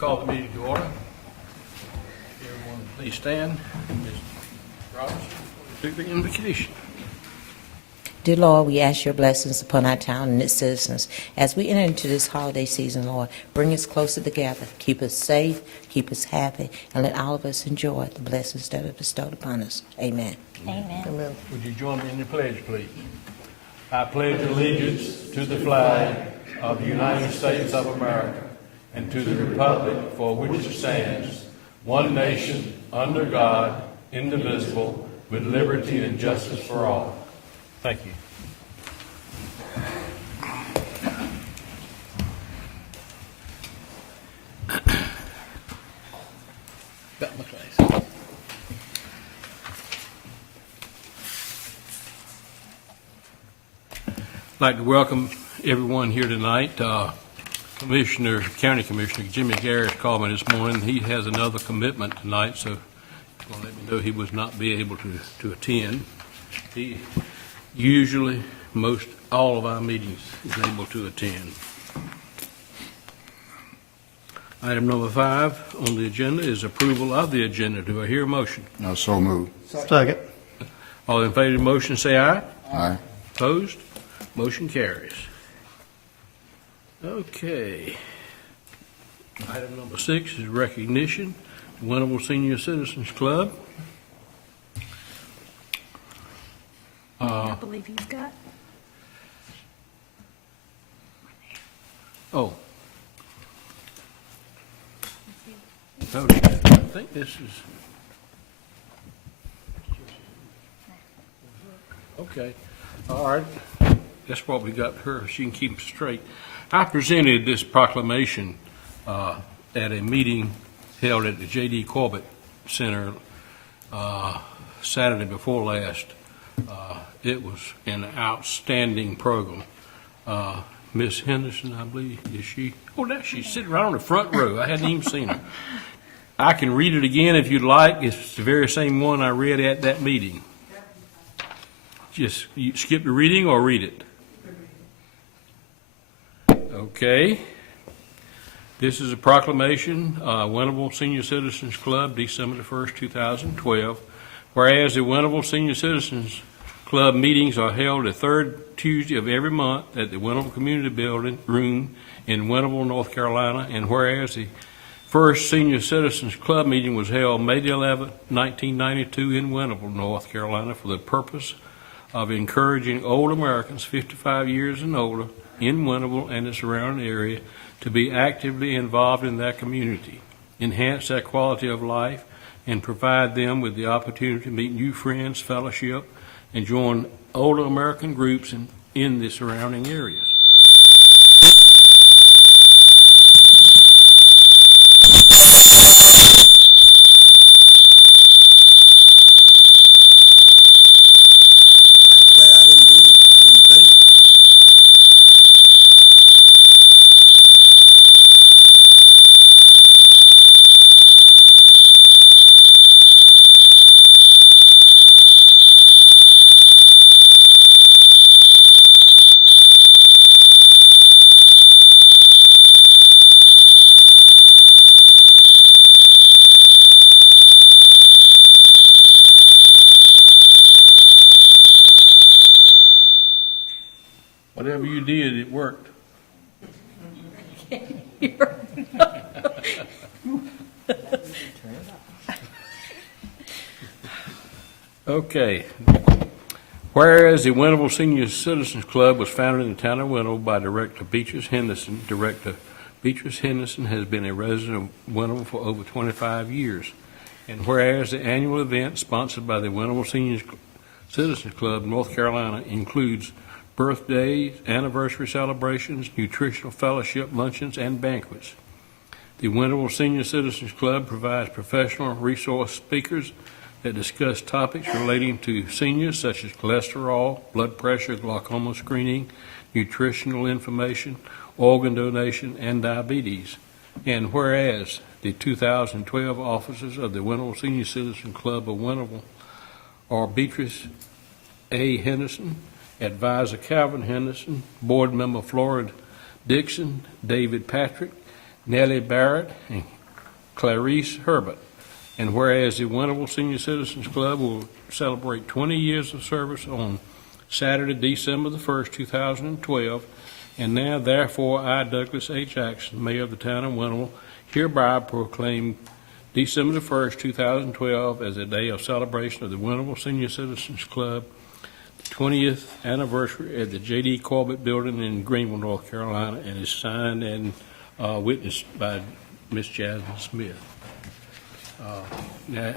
Call the meeting to order. Everyone, please stand. Ms. Robertson, do the invocation. Dear Lord, we ask your blessings upon our town and its citizens. As we enter into this holiday season, Lord, bring us closer together. Keep us safe, keep us happy, and let all of us enjoy the blessings that are bestowed upon us. Amen. Amen. Would you join me in the pledge, please? I pledge allegiance to the flag of the United States of America and to the republic for which it stands, one nation, under God, indivisible, with liberty and justice for all. Thank you. Got my glasses. I'd like to welcome everyone here tonight. County Commissioner Jimmy Garris called me this morning. He has another commitment tonight, so he's going to let me know he was not be able to attend. He usually, most all of our meetings is able to attend. Item number 5 on the agenda is approval of the agenda. Do I hear a motion? No, so moved. Second. All in favor of the motion say aye. Aye. Opposed? Motion carries. Okay. Item number 6 is recognition. Winnable Senior Citizens Club. I believe you've got. Oh. No, I think this is. Okay. All right. That's what we got her. She can keep it straight. I presented this proclamation at a meeting held at the J.D. Corbett Center Saturday before last. It was an outstanding program. Miss Henderson, I believe, is she? Oh, there she's sitting right on the front row. I hadn't even seen her. I can read it again if you'd like. It's the very same one I read at that meeting. Just you skip the reading or read it. Okay. This is a proclamation, Winnable Senior Citizens Club, December the 1st, 2012. Whereas the Winnable Senior Citizens Club meetings are held the third Tuesday of every month at the Winnable Community Building Room in Winnable, North Carolina. And whereas the first Senior Citizens Club meeting was held May the 11th, 1992 in Winnable, North Carolina for the purpose of encouraging old Americans 55 years and older in Winnable and the surrounding area to be actively involved in their community, enhance their quality of life, and provide them with the opportunity to meet new friends, fellowship, and join older American groups in the surrounding areas. I declare I didn't do it. I didn't think. Whatever you did, it worked. Okay. Whereas the Winnable Senior Citizens Club was founded in the town of Winnable by Director Beatrice Henderson. Director Beatrice Henderson has been a resident of Winnable for over 25 years. And whereas the annual event sponsored by the Winnable Senior Citizens Club, North Carolina, includes birthdays, anniversary celebrations, nutritional fellowship luncheons, and banquets. The Winnable Senior Citizens Club provides professional resource speakers that discuss topics relating to seniors such as cholesterol, blood pressure, glaucoma screening, nutritional information, organ donation, and diabetes. And whereas the 2012 officers of the Winnable Senior Citizen Club of Winnable are Beatrice A. Henderson, Advisor Calvin Henderson, Board Member Florida Dixon, David Patrick, Nellie Barrett, and Clarice Herbert. And whereas the Winterville Senior Citizens Club will celebrate 20 years of service on Saturday, December the 1st, 2012, and now therefore I, Douglas H. Jackson, Mayor of the town of Winterville, hereby proclaim December the 1st, 2012 as a day of celebration of the Winterville Senior Citizens Club, 20th anniversary at the J.D. Corbett Building in Greenville, North Carolina, and is signed and witnessed by Miss Jasmine Smith. Now,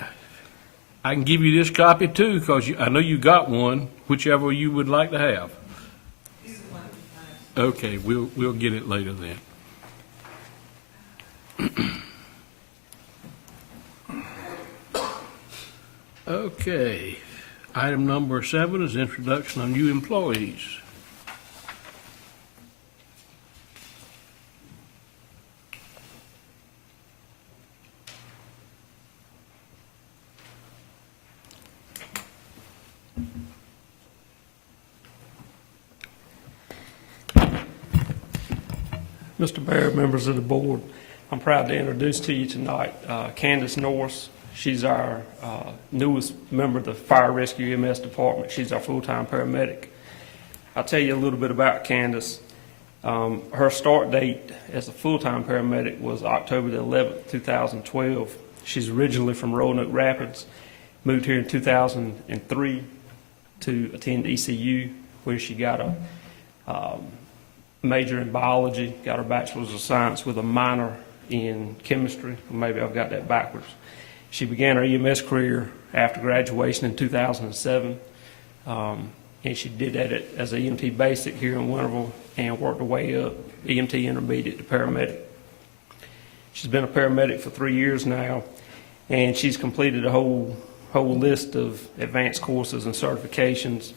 I can give you this copy too, because I know you got one, whichever you would like to have. Okay, we'll get it later then. Okay, item number 7 is introduction of new employees. Mr. Mayor, members of the board, I'm proud to introduce to you tonight Candace Norris. She's our newest member of the Fire Rescue EMS department. She's our full-time paramedic. I'll tell you a little bit about Candace. Her start date as a full-time paramedic was October the 11th, 2012. She's originally from Roanoke Rapids, moved here in 2003 to attend ECU, where she got a major in biology, got her bachelor's of science with a minor in chemistry. Maybe I've got that backwards. She began her EMS career after graduation in 2007, and she did that as an EMT basic here in Winterville and worked her way up, EMT intermediate to paramedic. She's been a paramedic for 3 years now, and she's completed a whole list of advanced courses and certifications.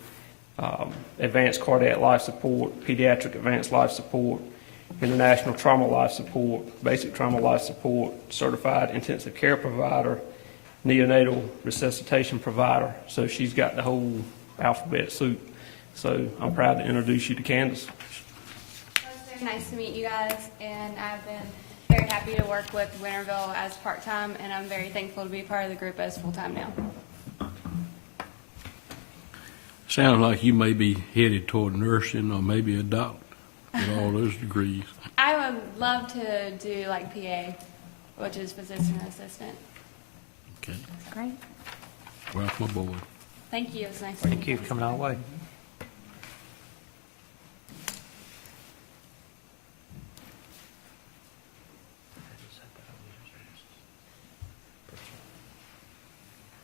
Advanced cardiac life support, pediatric advanced life support, international trauma life support, basic trauma life support, certified intensive care provider, neonatal resuscitation provider. So she's got the whole alphabet soup. So I'm proud to introduce you to Candace. It's very nice to meet you guys, and I've been very happy to work with Winterville as part-time, and I'm very thankful to be part of the group as full-time now. Sounds like you may be headed toward nursing or maybe a doctor with all those degrees. I would love to do like PA, which is physician assistant. Okay, Great. welcome aboard. Thank you. It's nice to meet you. Thank you for coming our way.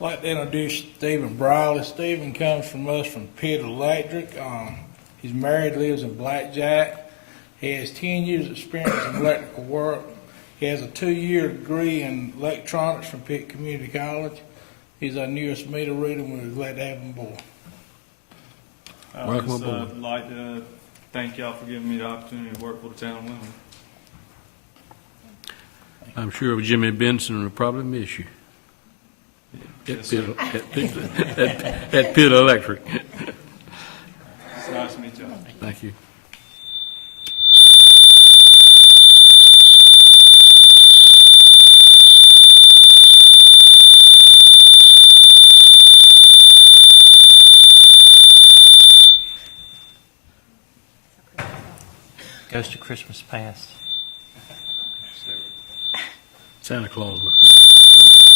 I'd like to introduce Stephen Briley. Stephen comes from us from Pitt Electric. He's married, lives in Blackjack. He has 10 years experience in electrical work. He has a 2-year degree in electronics from Pitt Community College. He's our newest meter reader, and we're glad to have him aboard. Welcome I'd aboard. like to thank y'all for giving me the opportunity to work for the town of Winterville. I'm sure Jimmy Benson will probably miss you. Yes, sir. At Pitt Electric. It's nice to meet y'all. Thank you. Goes to Christmas past. Santa Claus must be around here somewhere.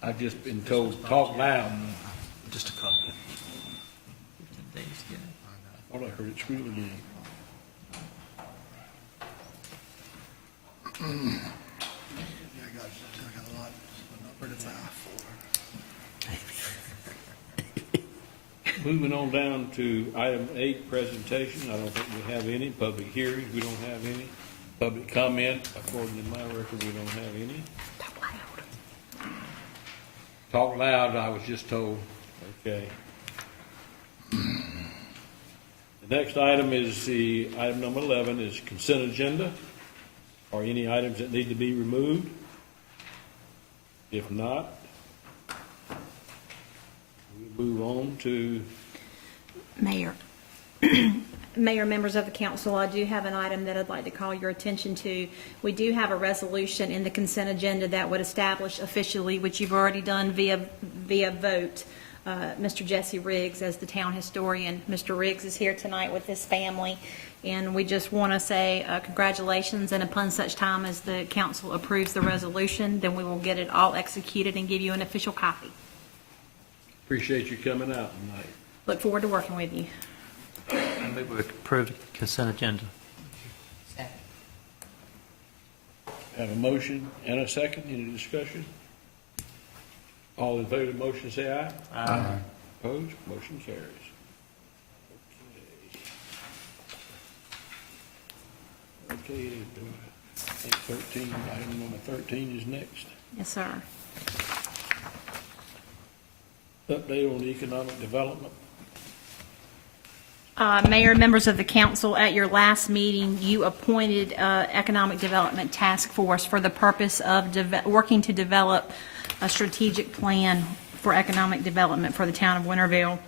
I've just been told, talk loud. Just a couple. thought I heard it squeal again. Moving on down to item 8, presentation. I don't think we have any. Public hearings, we don't have any. Public comment, according to my record, we don't have any. Talk loud, I was just told. Okay. The next item is item number 11 is consent agenda. Are any items that need to be removed? If not, we'll move on to, Mayor. Mayor, members of the council, I do have an item that I'd like to call your attention to. We do have a resolution in the consent agenda that would establish officially, which you've already done via vote, Mr. Jesse Riggs as the town historian. Mr. Riggs is here tonight with his family, and we just want to say congratulations, and upon such time as the council approves the resolution, then we will get it all executed and give you an official copy. appreciate you coming out tonight. Look forward to working with you. I move we approve the consent agenda. Have a motion and a second, any discussion? All in favor of the motion, say aye. Aye. Opposed, motion carries. Okay, I think 13, item number 13 is next. Yes, sir. Update on the economic development. Mayor, members of the council, at your last meeting, you appointed Economic Development Task Force for the purpose of working to develop a strategic plan for economic development for the town of Winterville.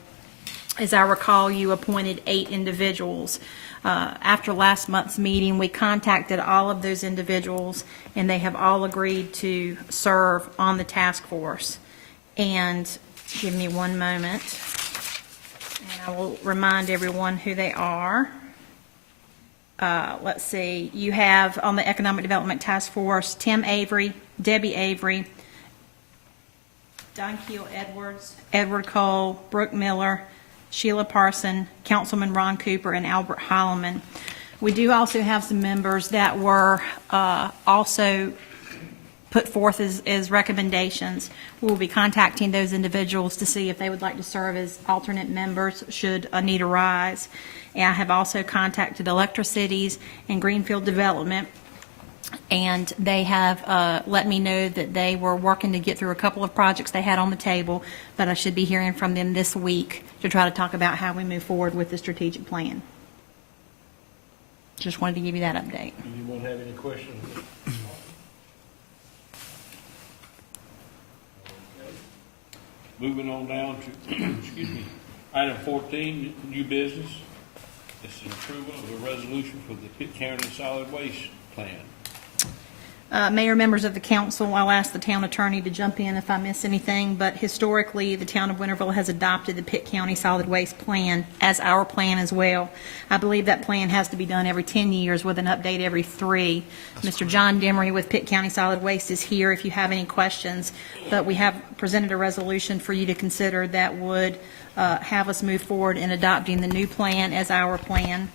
As I recall, you appointed 8 individuals. After last month's meeting, we contacted all of those individuals, and they have all agreed to serve on the task force. And give me one moment. And I will remind everyone who they are. Let's see, you have on the Economic Development Task Force, Tim Avery, Debbie Avery, Don Keel Edwards, Edward Cole, Brooke Miller, Sheila Parson, Councilman Ron Cooper, and Albert Heileman. We do also have some members that were also put forth as recommendations. We will be contacting those individuals to see if they would like to serve as alternate members should a need arise. And I have also contacted Electricities and Greenfield Development, and they have let me know that they were working to get through a couple of projects they had on the table, but I should be hearing from them this week to try to talk about how we move forward with the strategic plan. Just wanted to give you that update. Anyone have any questions? Moving on down to, excuse me, item 14, new business. This is approval of a resolution for the Pitt County Solid Waste Plan. Mayor, members of the council, I'll ask the town attorney to jump in if I miss anything, but historically, the town of Winterville has adopted the Pitt County Solid Waste Plan as our plan as well. I believe that plan has to be done every 10 years with an update every 3. Mr. John Demery with Pitt County Solid Waste is here if you have any questions, but we have presented a resolution for you to consider that would have us move forward in adopting the new plan as our plan.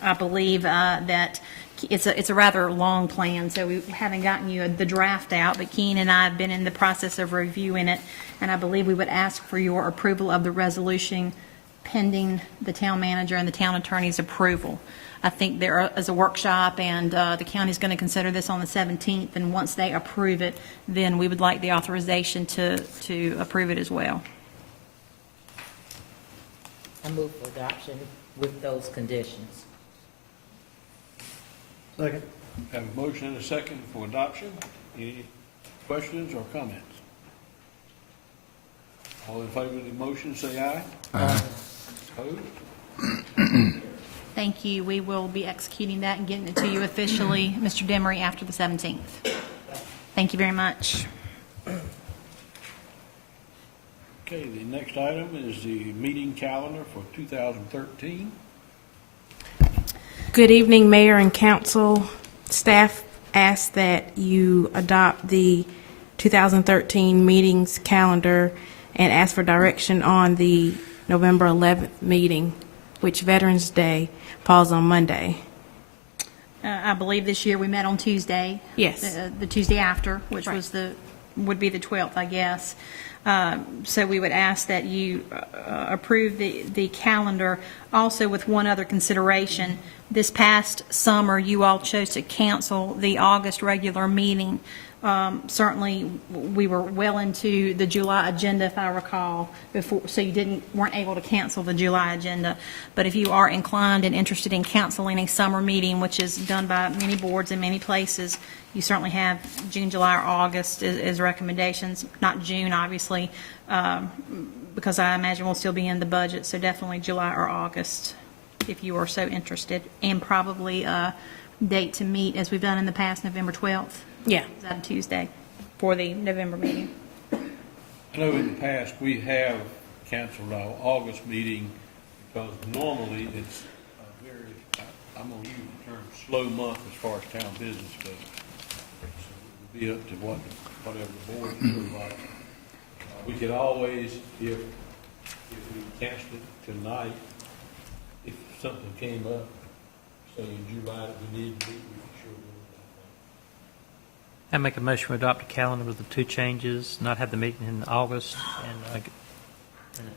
I believe that it's a rather long plan, so we haven't gotten you the draft out, but Keene and I have been in the process of reviewing it, and I believe we would ask for your approval of the resolution pending the town manager and the town attorney's approval. I think there is a workshop, and the county's going to consider this on the 17th, and once they approve it, then we would like the authorization to approve it as well. I move for adoption with those conditions. Second. Have a motion and a second for adoption. Any questions or comments? All in favor of the motion, say aye. Aye. Opposed? Thank you. We will be executing that and getting it to you officially, Mr. Demery, after the 17th. Thank you very much. Okay, the next item is the meeting calendar for 2013. Good evening, Mayor and Council. Staff asks that you adopt the 2013 meetings calendar and ask for direction on the November 11th meeting which Veterans Day falls on Monday. I believe this year we met on Tuesday. Yes. The Tuesday after, which Right. would be the 12th, I guess. So we would ask that you approve the calendar, also with one other consideration. This past summer, you all chose to cancel the August regular meeting. Certainly, we were well into the July agenda, if I recall, before, so you weren't able to cancel the July agenda. But if you are inclined and interested in canceling a summer meeting, which is done by many boards in many places, you certainly have June, July, or August as recommendations. Not June, obviously, because I imagine we'll still be in the budget, so definitely July or August, if you are so interested, and probably a date to meet, as we've done in the past, November 12th. Yeah. Is that a Tuesday for the November meeting? I know in the past, we have canceled our August meeting because normally it's a very, I'm going to use the term slow month as far as town business goes. So it would be up to whatever the board feels like. We could always, if we canceled it tonight, if something came up, say in July that we need to meet, we could sure do it. I make a motion to adopt a calendar with the two changes, not have the meeting in August, and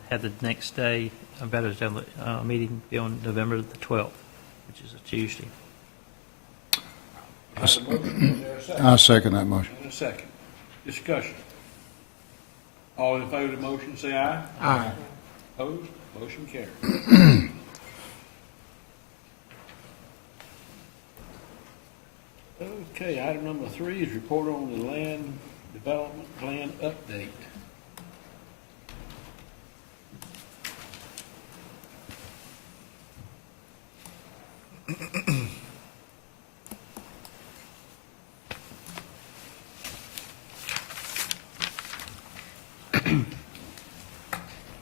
have the next day, Veterans Day meeting be on November the 12th, which is a Tuesday. I have a motion. Is there a second? I second that motion. And a second. Discussion. All in favor of the motion, say aye. Aye. Opposed? Motion carried. Okay, item number 3 is report on the land development plan update.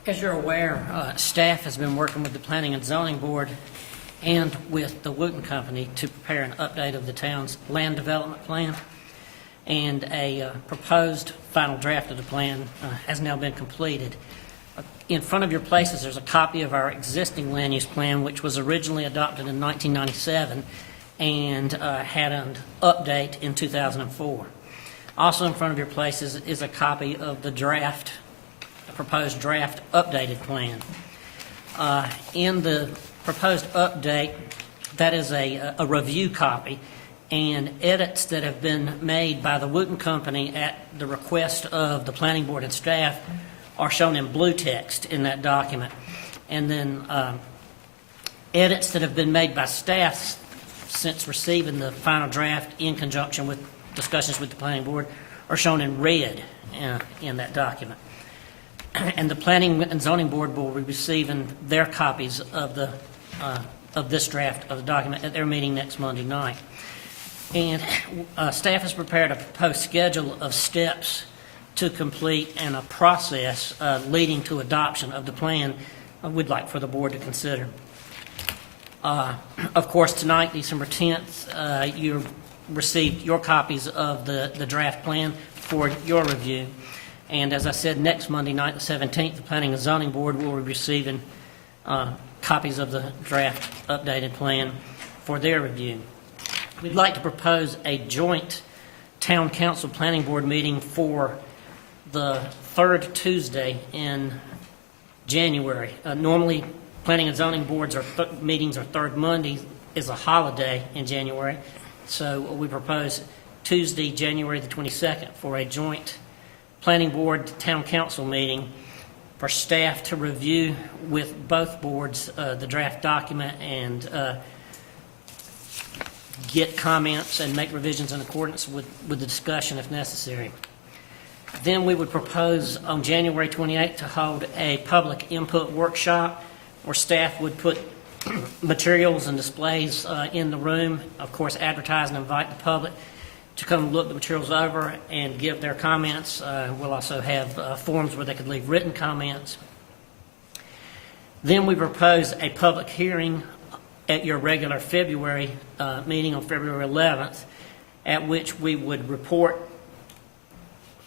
As you're aware, staff has been working with the Planning and Zoning Board and with the Wooten Company to prepare an update of the town's land development plan. And a proposed final draft of the plan has now been completed. In front of your places, there's a copy of our existing land use plan, which was originally adopted in 1997 and had an update in 2004. Also in front of your places is a copy of the proposed draft updated plan. In the proposed update, that is a review copy, and edits that have been made by the Wooten Company at the request of the Planning Board and staff are shown in blue text in that document. And then edits that have been made by staff since receiving the final draft in conjunction with discussions with the Planning Board are shown in red in that document. And the Planning and Zoning Board will be receiving their copies of this draft of the document at their meeting next Monday night. And staff has prepared a proposed schedule of steps to complete and a process leading to adoption of the plan we'd like for the board to consider. Of course, tonight, December 10th, you received your copies of the draft plan for your review. And as I said, next Monday night, the 17th, the Planning and Zoning Board will be receiving copies of the draft updated plan for their review. We'd like to propose a joint Town Council Planning Board meeting for the third Tuesday in January. Normally, Planning and Zoning Boards meetings are third Monday, is a holiday in January. So we propose Tuesday, January the 22nd, for a joint Planning Board Town Council meeting for staff to review with both boards the draft document and get comments and make revisions in accordance with the discussion if necessary. Then we would propose on January 28th to hold a public input workshop where staff would put materials and displays in the room, of course advertise and invite the public to come look the materials over and give their comments. We'll also have forums where they could leave written comments. Then we propose a public hearing at your regular February meeting on February 11th, at which we would report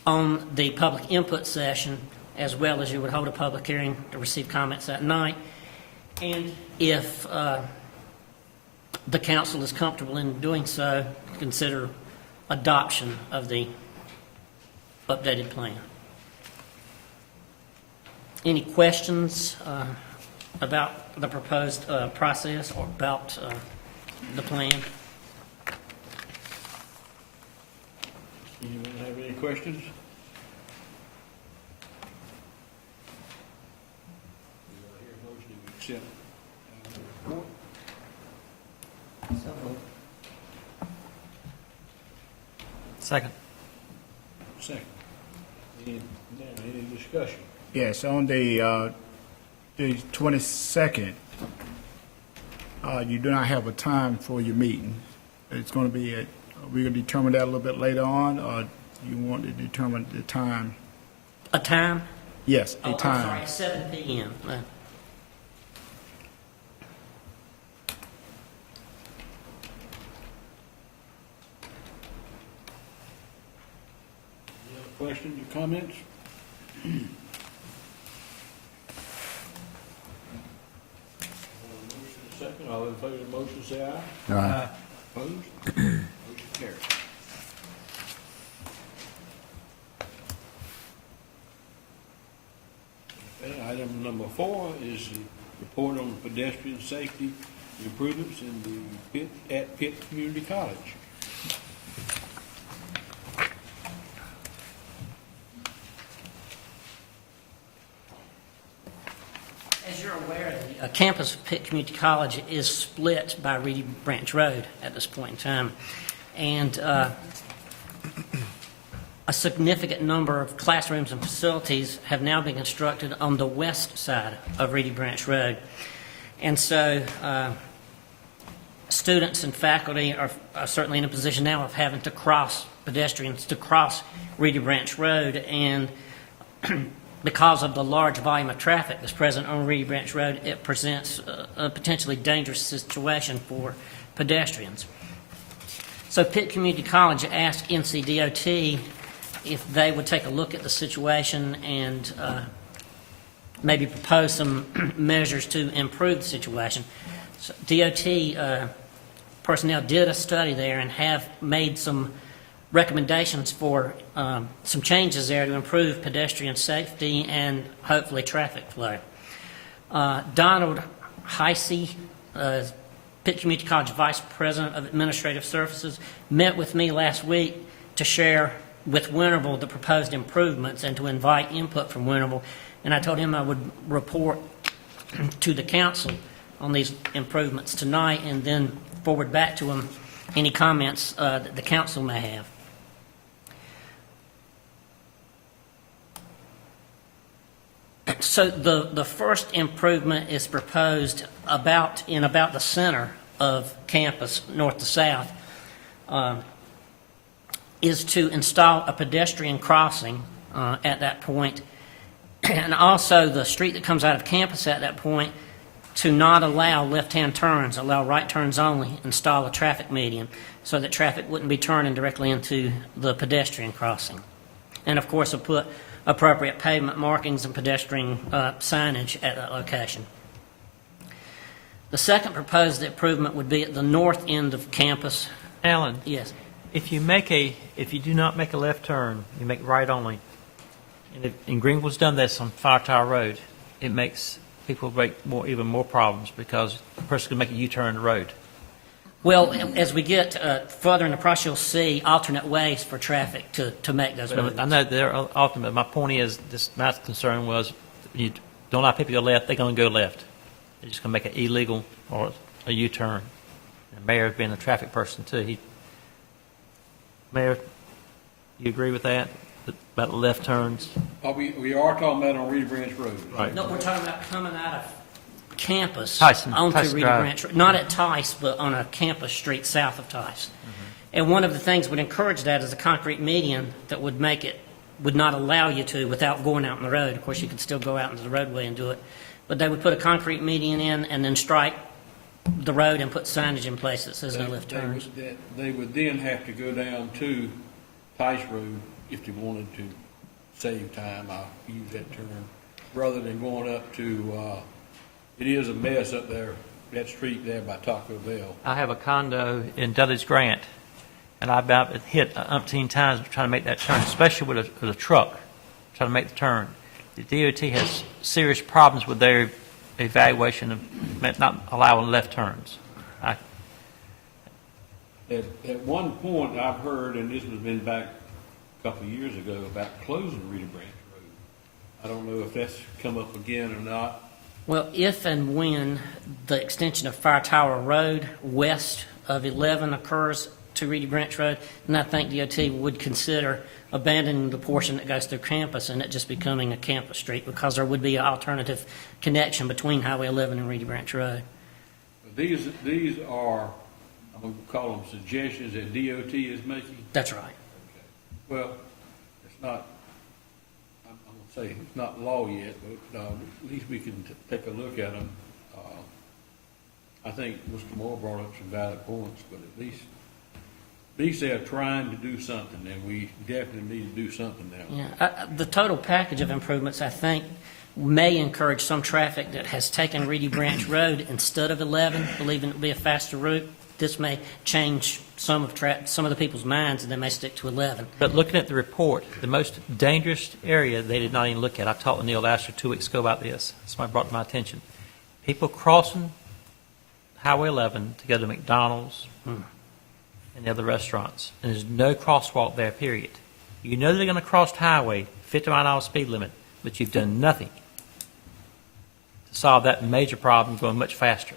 on the public input session, as well as you would hold a public hearing to receive comments that night. And if the council is comfortable in doing so, consider adoption of the updated plan. Any questions about the proposed process or about the plan? Anyone have any questions? Do I hear a motion to accept the report? Second. Second. Any discussion? Yes, on the 22nd, you do not have a time for your meeting. It's going to be at, we're going to determine that a little bit later on, or you want to determine the time? A time? Yes, Oh, a I'm time. sorry, 7 p.m. Any other questions or comments? Second, all in favor of the motion, say aye. Aye. Opposed? Motion carries. Okay, item number 4 is the report on pedestrian safety improvements in the Pitt Community College. As you're aware, the campus of Pitt Community College is split by Reedy Branch Road at this point in time. And a significant number of classrooms and facilities have now been constructed on the west side of Reedy Branch Road. And so students and faculty are certainly in a position now of having to cross, pedestrians to cross Reedy Branch Road. And because of the large volume of traffic that's present on Reedy Branch Road, it presents a potentially dangerous situation for pedestrians. So Pitt Community College asked NCDOT if they would take a look at the situation and maybe propose some measures to improve the situation. So DOT personnel did a study there and have made some recommendations for some changes there to improve pedestrian safety and hopefully traffic flow. Donald Heisey, Pitt Community College Vice President of Administrative Services, met with me last week to share with Winterville the proposed improvements and to invite input from Winterville. And I told him I would report to the council on these improvements tonight and then forward back to him any comments that the council may have. So the first improvement is proposed in about the center of campus, north to south, is to install a pedestrian crossing at that point, and also the street that comes out of campus at that point to not allow left-hand turns, allow right turns only, install a traffic median so that traffic wouldn't be turning directly into the pedestrian crossing. And of course, we'll put appropriate pavement markings and pedestrian signage at that location. The second proposed improvement would be at the north end of campus. Alan, Yes. if you do not make a left turn, you make right only. And Greenville's done this on Fire Tower Road. It makes people make even more problems because the person can make a U-turn in the road. Well, as we get further in the process, you'll see alternate ways for traffic to make those I movements. know they're ultimate. My point is, my concern was, you don't allow people to go left, they're going to go left. They're just going to make it illegal or a U-turn. The mayor's being a traffic person too. Mayor, you agree with that? About the left turns? We are talking about on Reedy Branch Road. Right. No, we're talking about coming out of campus Tyson onto Reedy Drive. Branch, not at Tice, but on a campus street south of Tice. And one of the things would encourage that is a concrete median that would not allow you to without going out on the road. Of course, you could still go out into the roadway and do it. But they would put a concrete median in and then strike the road and put signage in place that says no left turns. They would then have to go down to Tice Road if they wanted to save time, I'll use that term, rather than going up to It is a mess up there, that street there by Taco Bell. I have a condo in Dudley's Grant, and I've about hit umpteen times trying to make that turn, especially with a truck trying to make the turn. The DOT has serious problems with their evaluation of not allowing left turns. At one point, I've heard, and this has been back a couple of years ago, about closing Reedy Branch Road. I don't know if that's come up again or not. Well, if and when the extension of Fire Tower Road west of 11 occurs to Reedy Branch Road, then I think DOT would consider abandoning the portion that goes through campus and it just becoming a campus street, because there would be an alternative connection between Highway 11 and Reedy Branch Road. These are, I'm going to call them suggestions that DOT is making. That's right. Okay. Well, it's not, I'm going to say it's not law yet, but at least we can take a look at them. I think Mr. Moore brought up some valid points, but at least they're trying to do something, and we definitely need to do something now. Yeah, the total package of improvements, I think, may encourage some traffic that has taken Reedy Branch Road instead of 11, believing it will be a faster route. This may change some of the people's minds, and they may stick to 11. But looking at the report, the most dangerous area they did not even look at. I talked to Neil Lasher 2 weeks ago about this. Somebody brought it to my attention. People crossing Highway 11 to go to McDonald's and the other restaurants, and there's no crosswalk there, period. You know they're going to cross the highway, 50-mile-an-hour speed limit, but you've done nothing to solve that major problem going much faster.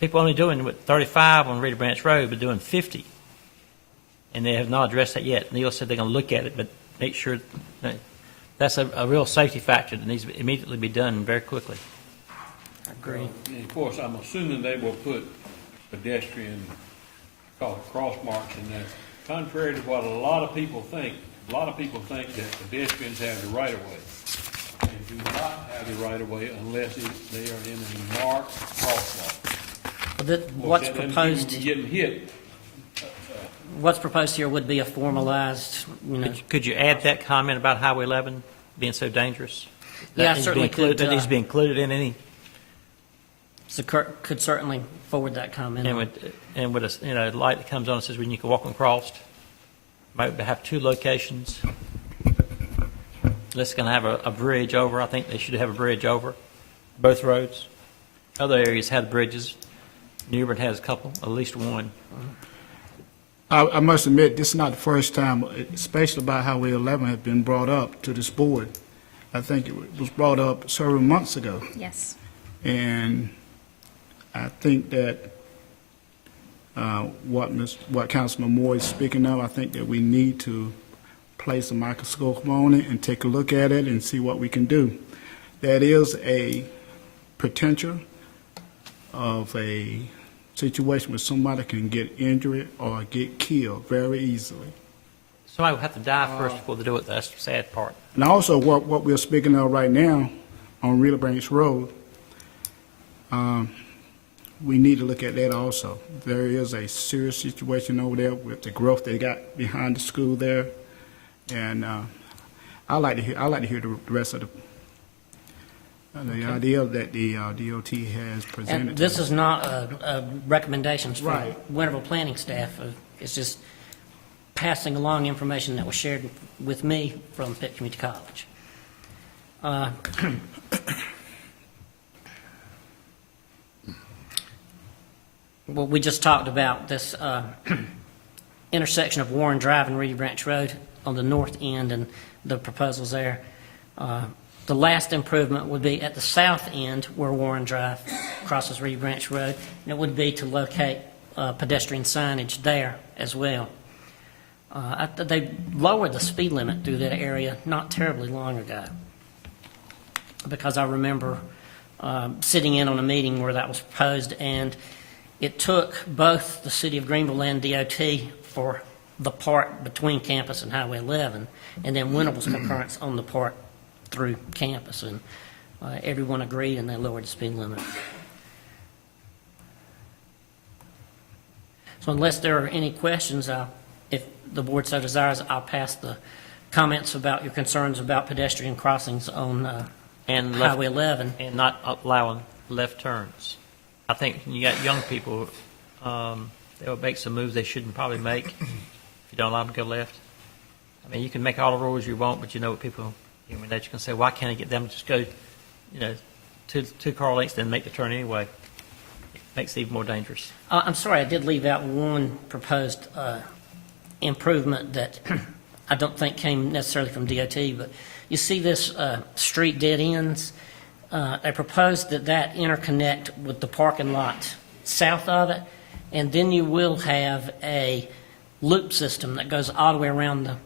People only doing 35 on Reedy Branch Road, but doing 50, and they have not addressed that yet. Neil said they're going to look at it, but make sure that's a real safety factor that needs to immediately be done very quickly. I agree. And of course, I'm assuming they will put pedestrian, call it cross marks in there. Contrary to what a lot of people think that pedestrians have the right of way. They do not have the right of way unless they are in a marked crosswalk. What's proposed? Getting hit. What's proposed here would be a formalized, Could you add that comment about Highway 11 being so dangerous? Yeah, I That needs to be certainly included- could, That needs to be included in any, So Kurt could certainly forward that comment and on. with a light that comes on and says when you can walk across, might have 2 locations. Let's going to have a bridge over. I think they should have a bridge over both roads. Other areas have bridges. New Bern has a couple, at least one. I must admit, this is not the first time, especially about Highway 11 has been brought up to this board. I think it was brought up several months ago. Yes. And I think that what Councilman Moore is speaking of, I think that we need to place a microscope on it and take a look at it and see what we can do. That is a potential of a situation where somebody can get injured or get killed very easily. Somebody will have to die first before they do it. That's the sad part. And also, what we're speaking of right now on Reedy Branch Road, we need to look at that also. There is a serious situation over there with the growth they got behind the school there, and I like to hear the rest of the idea that the DOT has presented. And this is not recommendations from Right. Winterville planning staff. It's just passing along information that was shared with me from Pitt Community College. Well, we just talked about this intersection of Warren Drive and Reedy Branch Road on the north end and the proposals there. The last improvement would be at the south end where Warren Drive crosses Reedy Branch Road, and it would be to locate pedestrian signage there as well. They lowered the speed limit through that area not terribly long ago, because I remember sitting in on a meeting where that was proposed, and it took both the City of Greenville and DOT for the part between campus and Highway 11, and then Winterville's concurrence on the part through campus, and everyone agreed and they lowered the speed limit. So unless there are any questions, if the board so desires, I'll pass the comments about your concerns about pedestrian crossings on And Highway 11. and not allowing left turns. I think when you got young people, they'll make some moves they shouldn't probably make if you don't allow them to go left. I mean, you can make all the rules you want, but you know what people, human nature can say, why can't I get them to just go, two car lengths, then make the turn anyway? It makes it even more dangerous. I'm sorry, I did leave out one proposed improvement that I don't think came necessarily from DOT, but you see this street dead ends? I proposed that interconnect with the parking lot south of it, and then you will have a loop system that goes all the way around the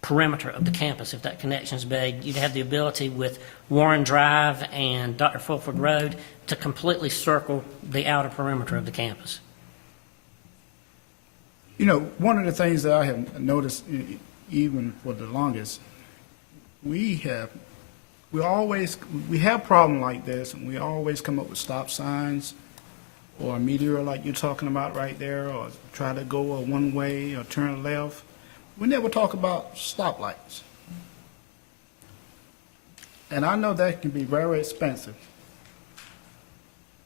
perimeter of the campus. If that connection is big, you'd have the ability with Warren Drive and Dr. Fulford Road to completely circle the outer perimeter of the campus. One of the things that I have noticed, even for the longest, we have problems like this, and we always come up with stop signs or a meteor like you're talking about right there, or try to go one way or turn left. We never talk about stoplights. And I know that can be very expensive.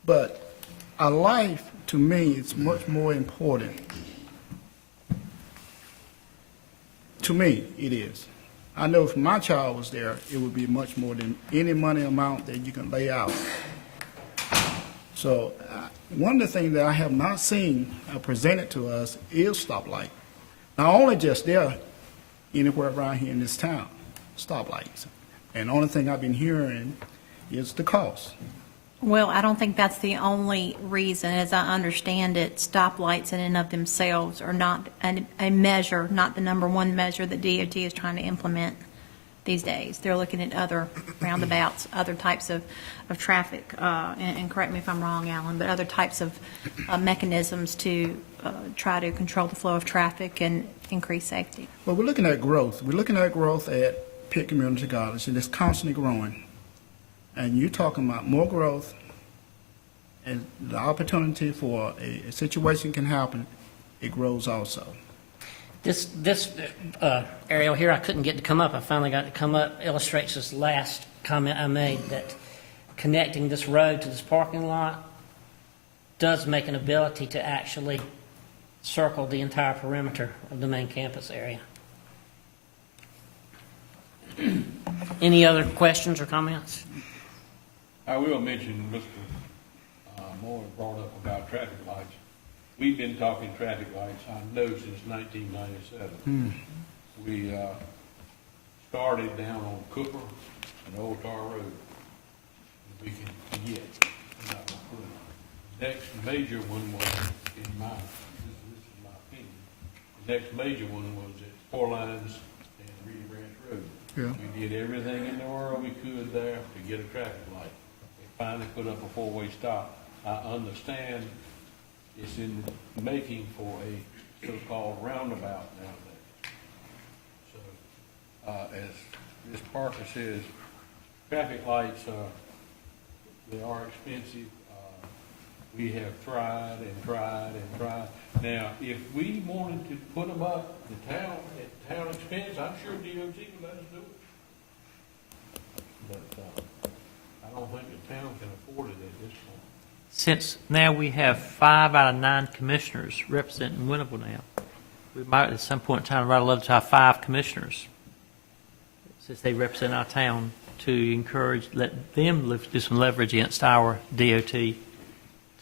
But a life, to me, is much more important. To me, it is. I know if my child was there, it would be much more than any money amount that you can lay out. So one of the things that I have not seen presented to us is stoplight. Not only just there, anywhere around here in this town, stoplights. And the only thing I've been hearing is the cost. Well, I don't think that's the only reason. As I understand it, stoplights in and of themselves are not a measure, not the number one measure that DOT is trying to implement these days. They're looking at other roundabouts, other types of traffic, and correct me if I'm wrong, Alan, but other types of mechanisms to try to control the flow of traffic and increase safety. Well, we're looking at growth. We're looking at growth at Pitt Community College, and it's constantly growing. And you're talking about more growth, and the opportunity for a situation can happen, it grows also. This aerial here, I couldn't get to come up. I finally got to come up. Illustrates this last comment I made, that connecting this road to this parking lot does make an ability to actually circle the entire perimeter of the main campus area. Any other questions or comments? I will mention, Mr. Moore brought up about traffic lights. We've been talking traffic lights, I know, since 1997. We started down on Cooper and Old Tar Road. We can get. Next major one was, this is my opinion, the next major one was at Four Lines and Reedy Branch Road. Yeah. We did everything in the world we could there to get a traffic light. They finally put up a four-way stop. I understand it's in the making for a so-called roundabout nowadays. So, as Ms. Parker says, traffic lights, they are expensive. We have tried and tried and tried. Now, if we wanted to put them up at town expense, I'm sure DOT would let us do it. But I don't think the town can afford it at this point. Since now we have 5 out of 9 commissioners representing Winnable now, we might at some point in time write a letter to our 5 commissioners, since they represent our town, to encourage, let them do some leverage against our DOT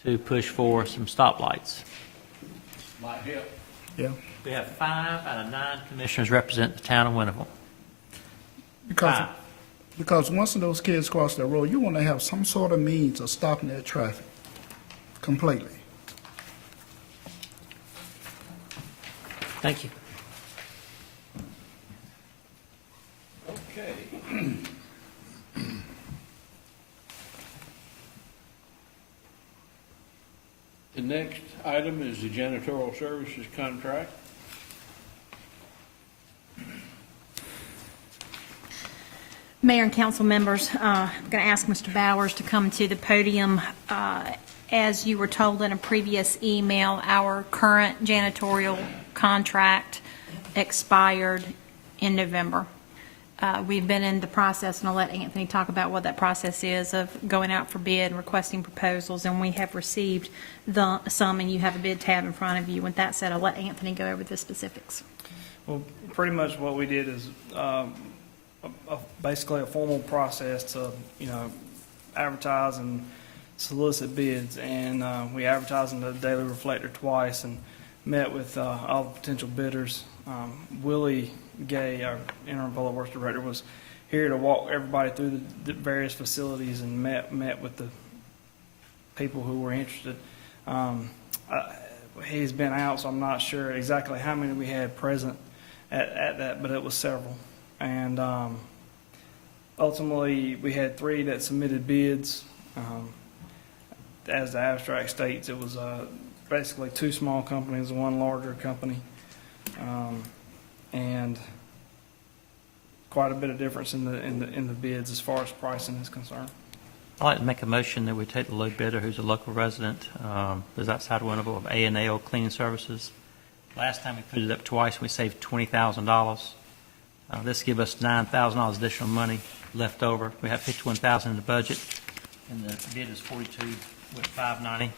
to push for some stoplights. Might help. Yeah. We have 5 out of 9 commissioners represent the town of Winnable. Because once those kids cross that road, you want to have some sort of means of stopping that traffic completely. Thank you. Okay. The next item is the janitorial services contract. Mayor and council members, I'm going to ask Mr. Bowers to come to the podium. As you were told in a previous email, our current janitorial contract expired in November. We've been in the process, and I'll let Anthony talk about what that process is of going out for bid and requesting proposals, and we have received some, and you have a bid tab in front of you. With that said, I'll let Anthony go over the specifics. Well, pretty much what we did is basically a formal process to, advertise and solicit bids. And we advertised in the Daily Reflector twice and met with all the potential bidders. Willie Gay, our interim public works director, was here to walk everybody through the various facilities and met with the people who were interested. He's been out, so I'm not sure exactly how many we had present at that, but it was several. And ultimately, we had 3 that submitted bids. As the abstract states, it was basically 2 small companies and 1 larger company. And quite a bit of difference in the bids as far as pricing is concerned. I'd like to make a motion that we take the low bidder, who's a local resident, is outside Winnable, of A&L Cleaning Services. Last time we put it up twice, we saved $20,000. This gives us $9,000 additional money left over. We have $51,000 in the budget, and the bid is $42,590.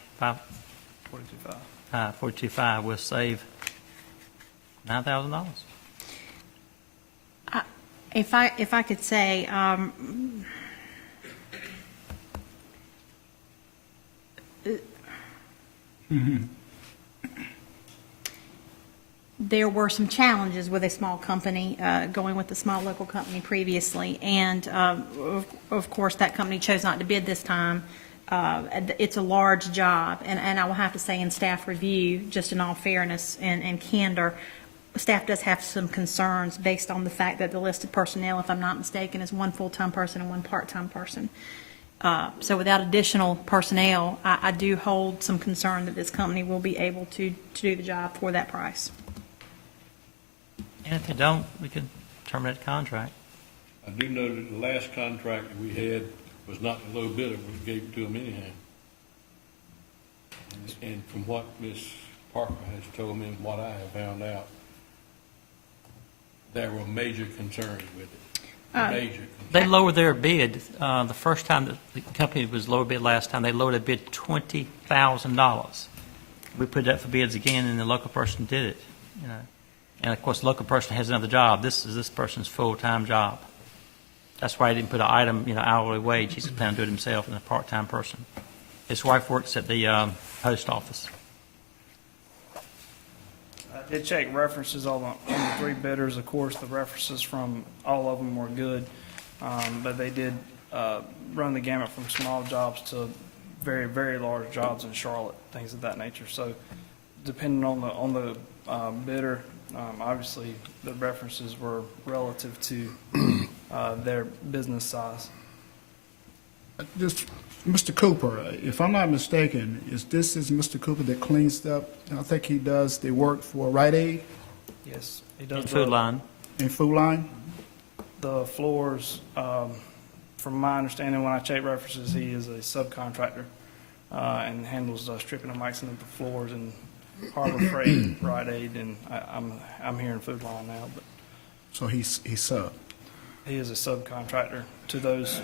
$42,500. We'll save $9,000. If I could say, there were some challenges with a small company, going with the small local company previously, and of course, that company chose not to bid this time. It's a large job, and I will have to say in staff review, just in all fairness and candor, staff does have some concerns based on the fact that the listed personnel, if I'm not mistaken, is 1 full-time person and 1 part-time person. So without additional personnel, I do hold some concern that this company will be able to do the job for that price. And if they don't, we can terminate the contract. I do know that the last contract that we had was not the low bidder, we gave it to them anyhow. And from what Ms. Parker has told me and what I have found out, there were major concerns with it. Major concerns. They lowered their bid. The first time that the company was lower bid last time, they lowered their bid $20,000. We put it up for bids again, and the local person did it. And of course, the local person has another job. This is this person's full-time job. That's why I didn't put an item, hourly wage. He's planning to do it himself, and a part-time person. His wife works at the post office. I did check references on the 3 bidders. Of course, the references from all of them were good, but they did run the gamut from small jobs to very, very large jobs in Charlotte, things of that nature. So depending on the bidder, obviously the references were relative to their business size. Just, Mr. Cooper, if I'm not mistaken, is Mr. Cooper that cleans up? I think he does the work for Rite Aid Yes, he does. Food line. and Food Line? The floors, from my understanding, when I check references, he is a subcontractor and handles stripping and mixing of the floors and Harbor Freight, Rite Aid, and I'm here in Food Line now, but So he's sub. he is a subcontractor to those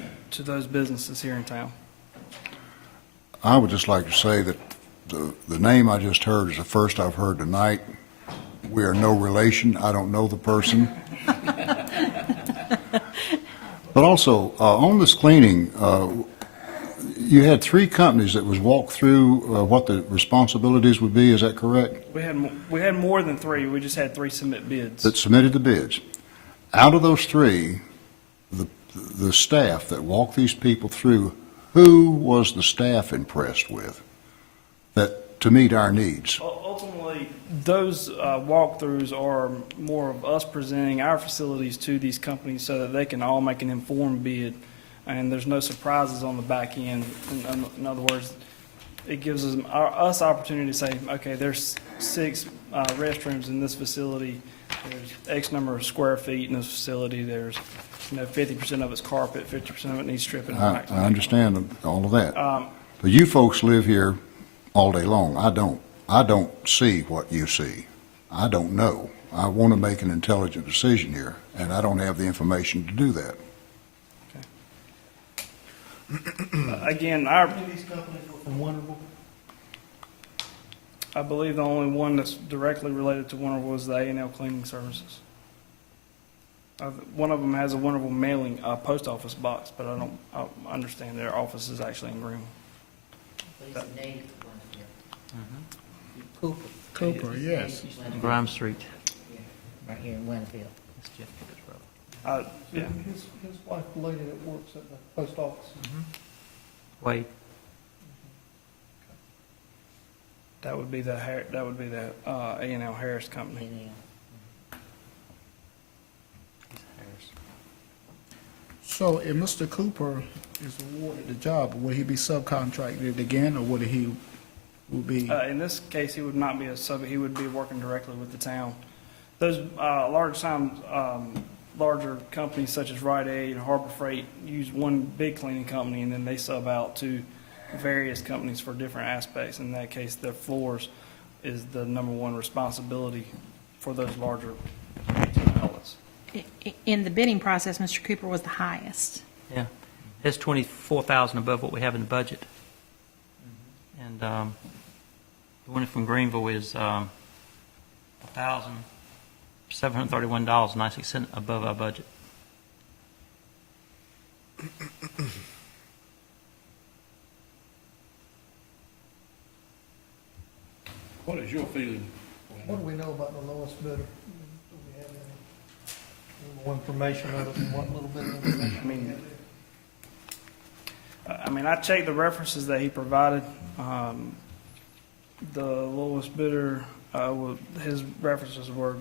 businesses here in town. I would just like to say that the name I just heard is the first I've heard tonight. We are no relation. I don't know the person. But also, on this cleaning, you had 3 companies that was walked through what the responsibilities would be. Is that correct? We had more than 3. We just had 3 submit bids. That submitted the bids. Out of those 3, the staff that walked these people through, who was the staff impressed with that to meet our needs? Ultimately, those walkthroughs are more of us presenting our facilities to these companies so that they can all make an informed bid, and there's no surprises on the back end. In other words, it gives us opportunity to say, okay, there's 6 restrooms in this facility. There's X number of square feet in this facility. There's 50% of it's carpet, 50% of it needs stripping. I understand all of that. But you folks live here all day long. I don't see what you see. I don't know. I want to make an intelligent decision here, and I don't have the information to do that. Again, I believe the only one that's directly related to Winterville is the A&L Cleaning Services. One of them has a Winterville mailing, post office box, but I understand their office is actually in Greenville. Cooper, yes. Grimes Street. Right here in Winterville. That's Jeff Cooper's brother. Yeah. His wife, the lady that works at the post office. Wade. That would be the A&L Harris Company. So if Mr. Cooper is awarded the job, will he be subcontracted again, or would he will be? In this case, he would not be a sub, he would be working directly with the town. Those larger companies such as Rite Aid and Harbor Freight use one big cleaning company, and then they sub out to various companies for different aspects. In that case, their floors is the number one responsibility for those larger outlets. In the bidding process, Mr. Cooper was the highest. Yeah. It's 24,000 above what we have in the budget. And the one from Greenville is $1,731.96 above our budget. What is your feeling? What do we know about the lowest bidder? Do we have any more information other than what little bit of information? I mean, I checked the references that he provided. The lowest bidder, his references were,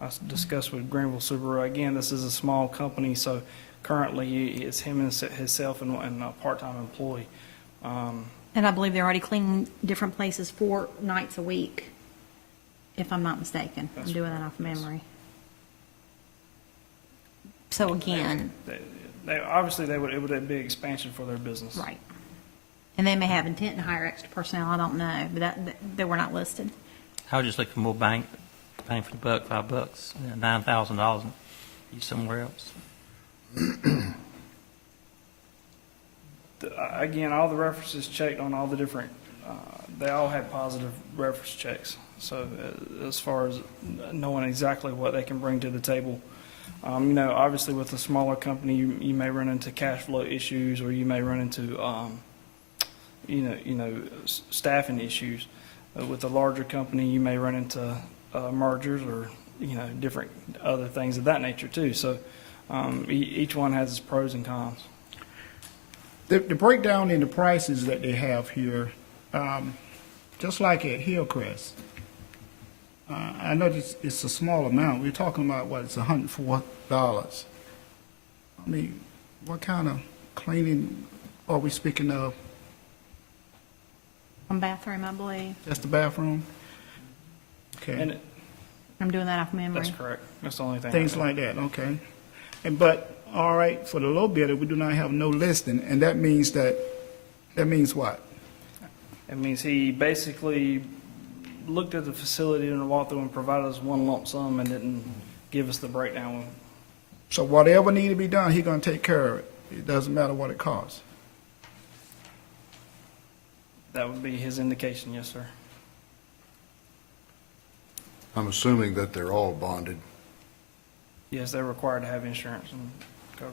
I discussed with Greenville Subaru. Again, this is a small company, so currently it's him and himself and a part-time employee. And I believe they're already cleaning different places 4 nights a week, if I'm not mistaken. I'm doing that off memory. So again, Obviously, it would be expansion for their business. right. And they may have intent to hire extra personnel, I don't know, but they were not listed. I was just looking for more bang for the buck, $5, $9,000 and use somewhere else. Again, all the references checked on all the different, they all had positive reference checks. So as far as knowing exactly what they can bring to the table, obviously with a smaller company, you may run into cash flow issues, or you may run into, staffing issues. With a larger company, you may run into mergers or, different other things of that nature too. So each one has its pros and cons. The breakdown in the prices that they have here, just like at Hillcrest, I know it's a small amount. We're talking about, it's $104. I mean, what kind of cleaning are we speaking of? One bathroom, I believe. Just the bathroom? Okay. And I'm doing that off memory. that's correct. That's the only thing. Things like that, okay. But, all right, for the low bidder, we do not have no listing, and that means what? It means he basically looked at the facility and walked through and provided us one lump sum and didn't give us the breakdown. So whatever need to be done, he's gonna take care of it. It doesn't matter what it costs. That would be his indication, yes, sir. I'm assuming that they're all bonded. Yes, they're required to have insurance and cover.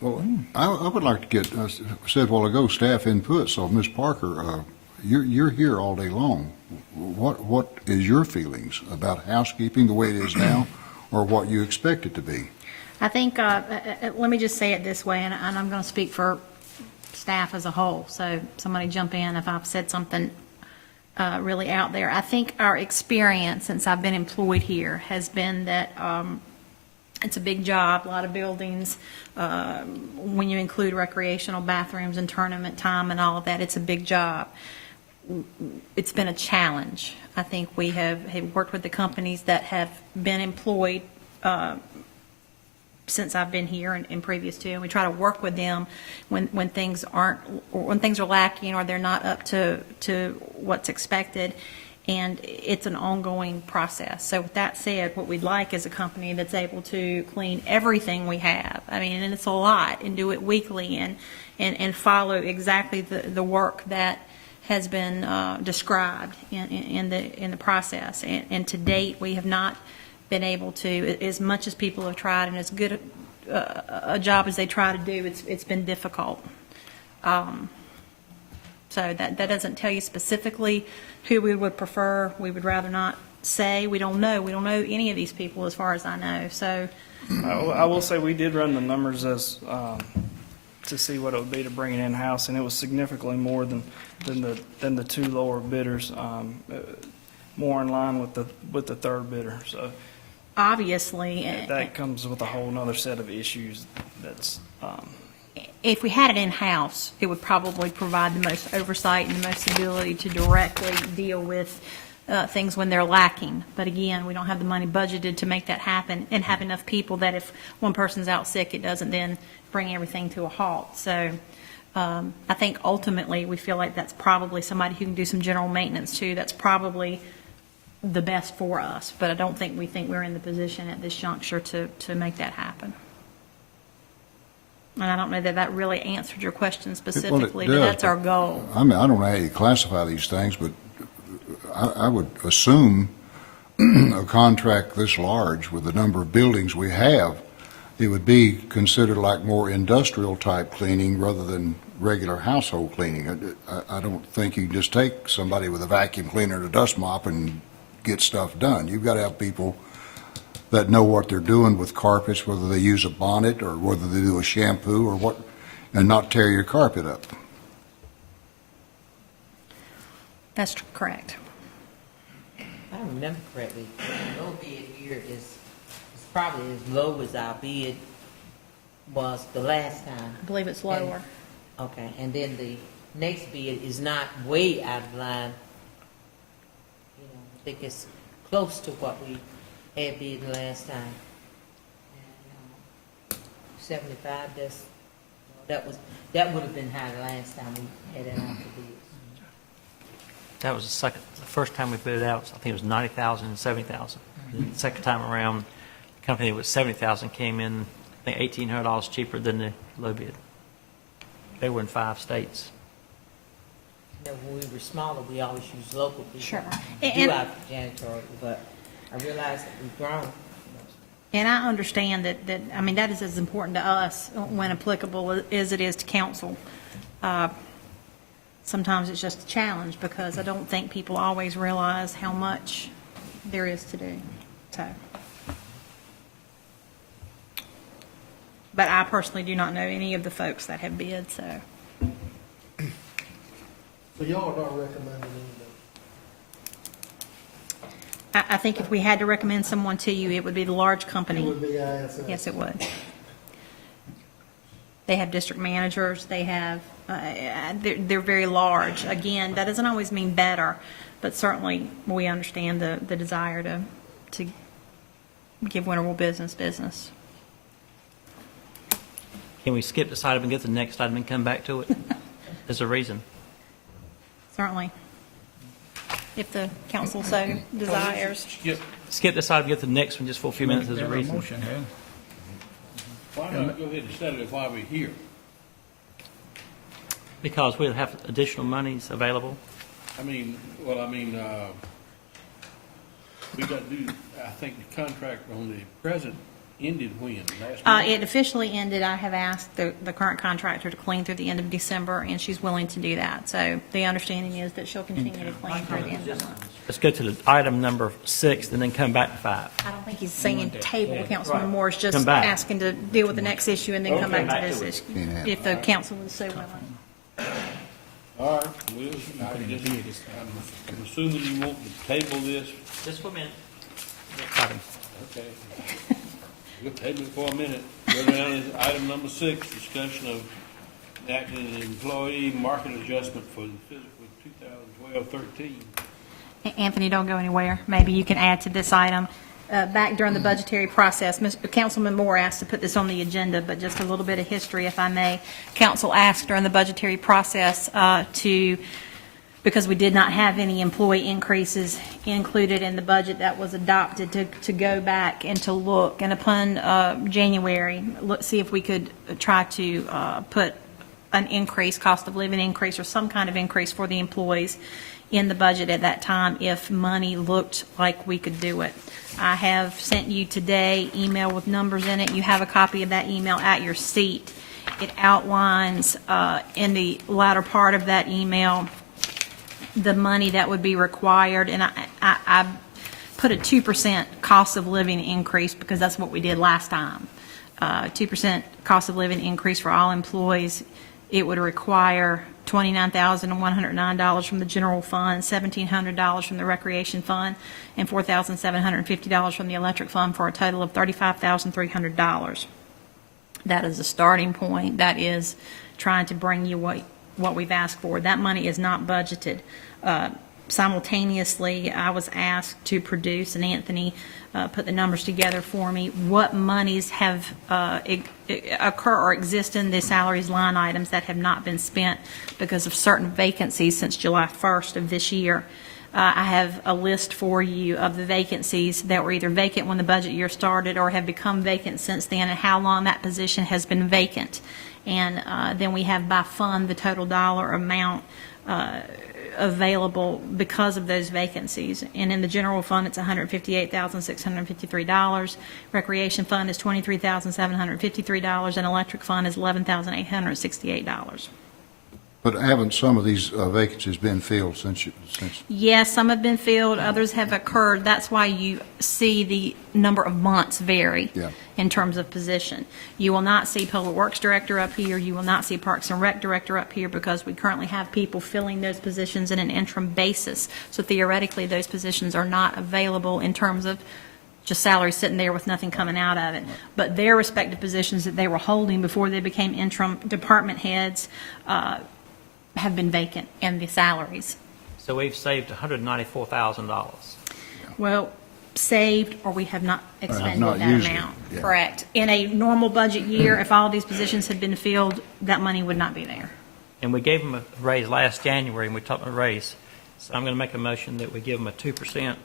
Well, I would like to get, I said a while ago, staff input. So, Ms. Parker, you're here all day long. What is your feelings about housekeeping the way it is now, or what you expect it to be? I think, let me just say it this way, and I'm going to speak for staff as a whole, so somebody jump in if I've said something really out there. I think our experience since I've been employed here has been that it's a big job, a lot of buildings. When you include recreational bathrooms and tournament time and all of that, it's a big job. It's been a challenge. I think we have worked with the companies that have been employed since I've been here and previous to, and we try to work with them when things aren't, or when things are lacking or they're not up to what's expected. And it's an ongoing process. So with that said, what we'd like is a company that's able to clean everything we have. I mean, and it's a lot, and do it weekly and follow exactly the work that has been described in the process. And to date, we have not been able to, as much as people have tried and as good a job as they try to do, it's been difficult. So that doesn't tell you specifically who we would prefer. We would rather not say. We don't know. We don't know any of these people as far as I know. So I will say we did run the numbers as to see what it would be to bring it in-house, and it was significantly more than the two lower bidders, more in line with the third bidder. So obviously, that comes with a whole nother set of issues. That's if we had it in-house, it would probably provide the most oversight and the most ability to directly deal with things when they're lacking. But again, we don't have the money budgeted to make that happen and have enough people that if one person's out sick, it doesn't then bring everything to a halt. So I think ultimately we feel like that's probably somebody who can do some general maintenance too. That's probably the best for us. But I don't think we're in the position at this juncture to make that happen. And I don't know that really answered your question specifically, but that's our goal. I mean, I don't know how you classify these things, but I would assume a contract this large with the number of buildings we have, it would be considered like more industrial type cleaning rather than regular household cleaning. I don't think you can just take somebody with a vacuum cleaner and a dust mop and get stuff done. You've got to have people that know what they're doing with carpets, whether they use a bonnet or whether they do a shampoo or what, and not tear your carpet up. That's correct. If I remember correctly, the low bid here is probably as low as our bid was the last time. I believe it's lower. Okay, and then the next bid is not way out of line. You know, I think it's close to what we had bid the last time. And, 75, that would have been high the last time we had it out for bids. That was the first time we bid it out, I think it was 90,000 and 70,000. The second time around, the company that was 70,000 came in, I think $1,800 cheaper than the low bid. They were in 5 states. You know, when we were smaller, we always used local people. Sure. To And- do our janitorial, but I realize that we've grown. And I understand that I mean, that is as important to us when applicable as it is to council. Sometimes it's just a challenge because I don't think people always realize how much there is to do. So, but I personally do not know any of the folks that have bid, so. So y'all are not recommending anything? I think if we had to recommend someone to you, it would be the large company. It would be ISS? Yes, it would. They have district managers, they have, they're very large. Again, that doesn't always mean better, but certainly we understand the desire to give Winterville business. Can we skip this item and get to the next item and come back to it? There's a reason. Certainly. If the council so desires. Skip this item, get to the next one just for a few minutes, there's a Have reason. motion, Hal. Why not go ahead and settle it while we're here? Because we'll have additional monies available. we got to do, I think the contract on the present ended when? Last month? It officially ended. I have asked the current contractor to clean through the end of December, and she's willing to do that. So the understanding is that she'll continue to clean through the end of the month. Let's go to the item number 6 and then come back to 5. I don't think he's saying table, Councilman Moore is just Come back. asking to deal with the next issue and then come back to this issue, Yeah. if the council is so willing. All right, I'm assuming you want to table this. Just for a minute. Next item. Okay. We'll table it for a minute. Go down to item number 6, discussion of enacting an employee market adjustment for the fiscal 2012-13. Anthony, don't go anywhere. Maybe you can add to this item. back during the budgetary process, Councilman Moore asked to put this on the agenda, but just a little bit of history, if I may. Council asked during the budgetary process because we did not have any employee increases included in the budget that was adopted, to go back and to look, and upon January, see if we could try to put an increase, cost of living increase, or some kind of increase for the employees in the budget at that time if money looked like we could do it. I have sent you today email with numbers in it. You have a copy of that email at your seat. It outlines in the latter part of that email the money that would be required, and I put a 2% cost of living increase because that's what we did last time. 2% cost of living increase for all employees. It would require $29,109 from the general fund, $1,700 from the recreation fund, and $4,750 from the electric fund, for a total of $35,300. That is a starting point. That is trying to bring you what we've asked for. That money is not budgeted. Simultaneously, I was asked to produce, and Anthony put the numbers together for me, what monies have occur or exist in the salaries line items that have not been spent because of certain vacancies since July 1st of this year. I have a list for you of the vacancies that were either vacant when the budget year started or have become vacant since then, and how long that position has been vacant. And then we have by fund the total dollar amount available because of those vacancies. And in the general fund, it's $158,653. Recreation fund is $23,753, and electric fund is $11,868. But haven't some of these vacancies been filled since? Yes, some have been filled, others have occurred. That's why you see the number of months vary in terms of position. You will not see Public Works Director up here, you will not see Parks and Rec Director up here, because we currently have people filling those positions in an interim basis. So theoretically, those positions are not available in terms of just salary sitting there with nothing coming out of it. But their respective positions that they were holding before they became interim department heads have been vacant, and the salaries. So we've saved $194,000. Well, saved, or we have not expended not that used it, amount. yeah. Correct. In a normal budget year, if all these positions had been filled, that money would not be there. And we gave them a raise last January, and we talked about a raise. So I'm going to make a motion that we give them a 2%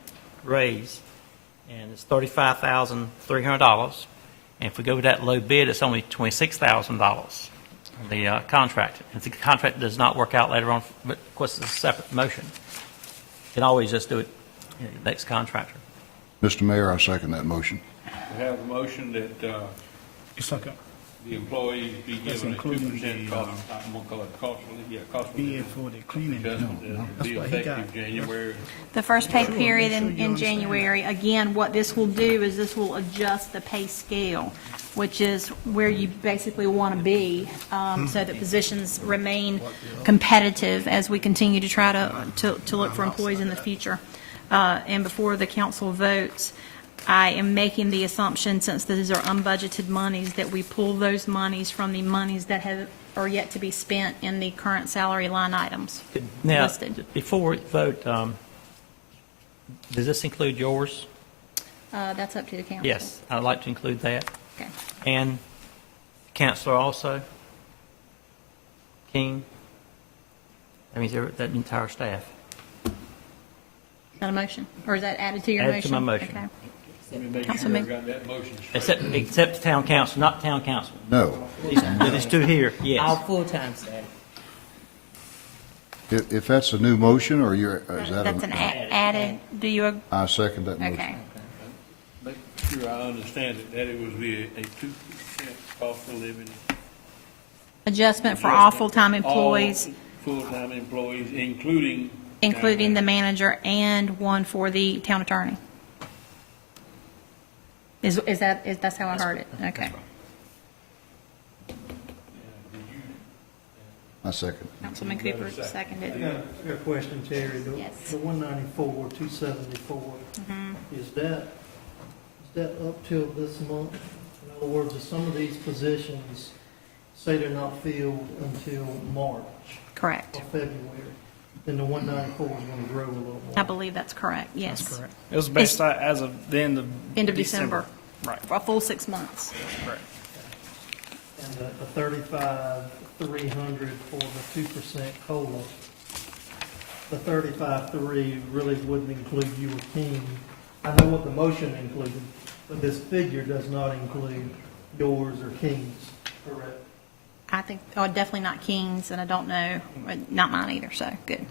raise, and it's $35,300. And if we go with that low bid, it's only $26,000. The contract. If the contract does not work out later on, but of course it's a separate motion, you can always just do it next contractor. Mr. Mayor, I second that motion. We have a motion that the employees be given a 2% cost, I'm going to call it cost of living for the cleaning. adjustment that will be effective January. The first pay period in January, again, what this will do is this will adjust the pay scale, which is where you basically want to be, so that positions remain competitive as we continue to try to look for employees in the future. And before the council votes, I am making the assumption, since these are unbudgeted monies, that we pull those monies from the monies that are yet to be spent in the current salary line items Now, listed. before we vote, does this include yours? That's up to the council. Yes, I'd like to include that. Okay. And Counselor also? King? That means that entire staff. Is that a motion? Or is that added to your motion? Added to my motion. Okay. Let me make sure I Councilman- got that motion straight. Except the town council, not town council. No. These two here, All yes. full-time staff. If that's a new motion, or is that That's an added, do you, I second that motion. okay. Make sure I understand it, that it was be a 2% cost of living. Adjustment for all full-time employees, All full-time employees, including the manager, and one for the town attorney. That's how I heard it? Okay. I second. Councilman Cooper seconded. I got a question, Terry. Yes. The 194, 274, is that up till this month? In other words, if some of these positions say they're not filled until March Correct. or February, then the 194 is going to grow a little more. I believe that's correct, yes. That's correct. It was based as of the end of December. Right. For a full 6 months. Correct. And the 35,300 for the 2% COLA, the 35,300 really wouldn't include you or King. I know what the motion included, but this figure does not include yours or King's, correct? I think, oh, definitely not King's, and I don't know, not mine either, so, good.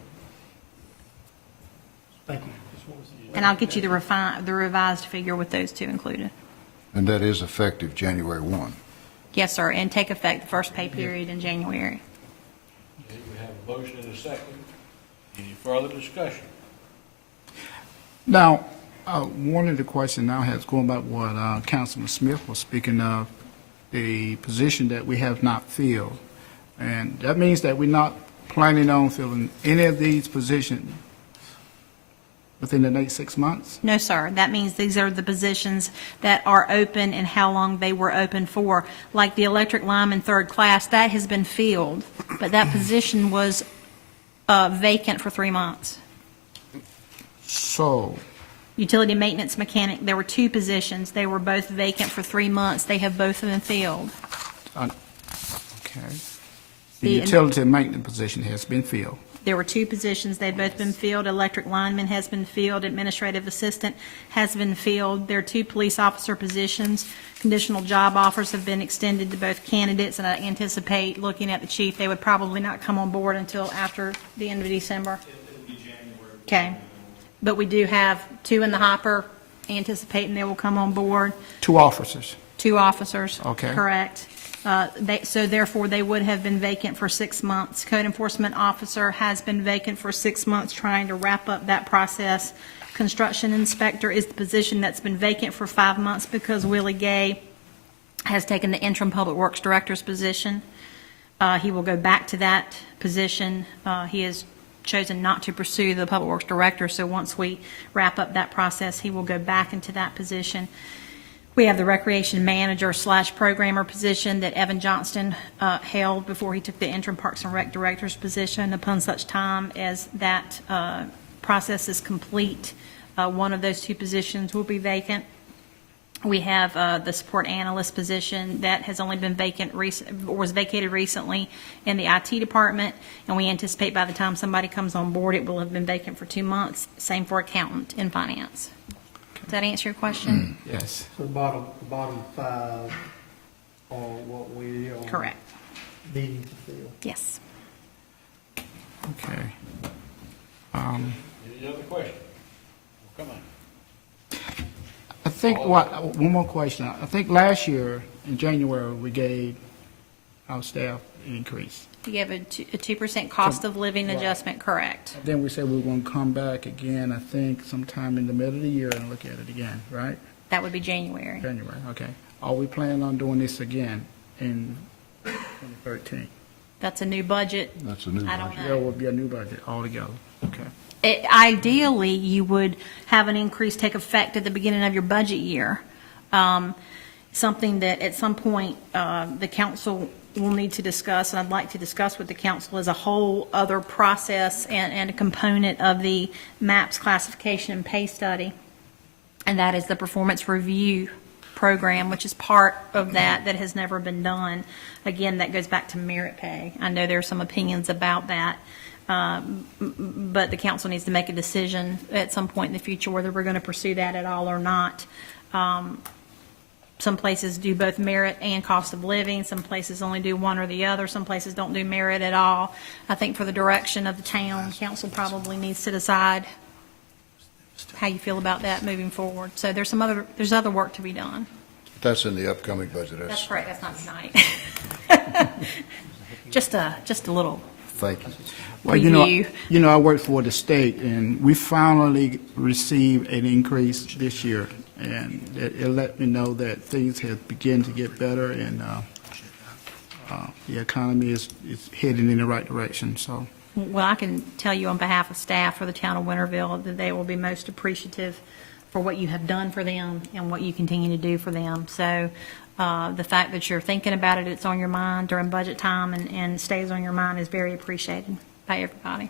Thank you. Just wanted to see. And I'll get you the revised figure with those two included. And that is effective January 1. Yes, sir, and take effect the first pay period in January. Okay, we have a motion and a second. Any further discussion? Now, one of the questions now has going back what Councilman Smith was speaking of, the position that we have not filled. And that means that we're not planning on filling any of these positions within the next 6 months? No, sir. That means these are the positions that are open and how long they were open for. Like the electric lineman third class, that has been filled, but that position was vacant for 3 months. So, Utility maintenance mechanic, there were 2 positions. They were both vacant for 3 months. They have both been filled. okay. The utility maintenance position has been filled. There were 2 positions. They've both been filled. Electric lineman has been filled. Administrative assistant has been filled. There are 2 police officer positions. Conditional job offers have been extended to both candidates, and I anticipate, looking at the chief, they would probably not come on board until after the end of December. It'll be January. Okay. But we do have 2 in the hopper, anticipating they will come on board. 2 officers. 2 officers. Okay. Correct. So therefore, they would have been vacant for 6 months. Code enforcement officer has been vacant for 6 months, trying to wrap up that process. Construction inspector is the position that's been vacant for 5 months because Willie Gay has taken the interim public works director's position. He will go back to that position. He has chosen not to pursue the public works director, so once we wrap up that process, he will go back into that position. We have the recreation manager / programmer position that Evan Johnston held before he took the interim Parks and Rec director's position. Upon such time as that process is complete, one of those 2 positions will be vacant. We have the support analyst position that has only been vacant, or was vacated recently in the IT department, and we anticipate by the time somebody comes on board, it will have been vacant for 2 months. Same for accountant in finance. Does that answer your question? Yes. So the bottom 5 are what we are Correct. needing to fill. Yes. Okay. Any other question? Come on. I think, one more question. I think last year, in January, we gave our staff an increase. You gave a 2% cost of living adjustment, correct? Then we said we were going to come back again, I think, sometime in the middle of the year and look at it again, right? That would be January. January, okay. Are we planning on doing this again in 2013? That's a new budget. That's a new I don't budget. There know. will be a new budget altogether, okay. Ideally, you would have an increase take effect at the beginning of your budget year. Something that at some point the council will need to discuss, and I'd like to discuss with the council, is a whole other process and a component of the MAPS classification and pay study, and that is the performance review program, which is part of that has never been done. Again, that goes back to merit pay. I know there are some opinions about that. But the council needs to make a decision at some point in the future whether we're going to pursue that at all or not. Some places do both merit and cost of living. Some places only do one or the other. Some places don't do merit at all. I think for the direction of the town, council probably needs to decide how you feel about that moving forward. So there's other work to be done. That's in the upcoming budget. That's correct. That's not tonight. Just a little. Thank you. Well, you know, I work for the state, and we finally received an increase this year, and it let me know that things have begun to get better, and the economy is heading in the right direction, so. Well, I can tell you on behalf of staff for the town of Winterville that they will be most appreciative for what you have done for them and what you continue to do for them. So the fact that you're thinking about it, it's on your mind during budget time and stays on your mind is very appreciated by everybody.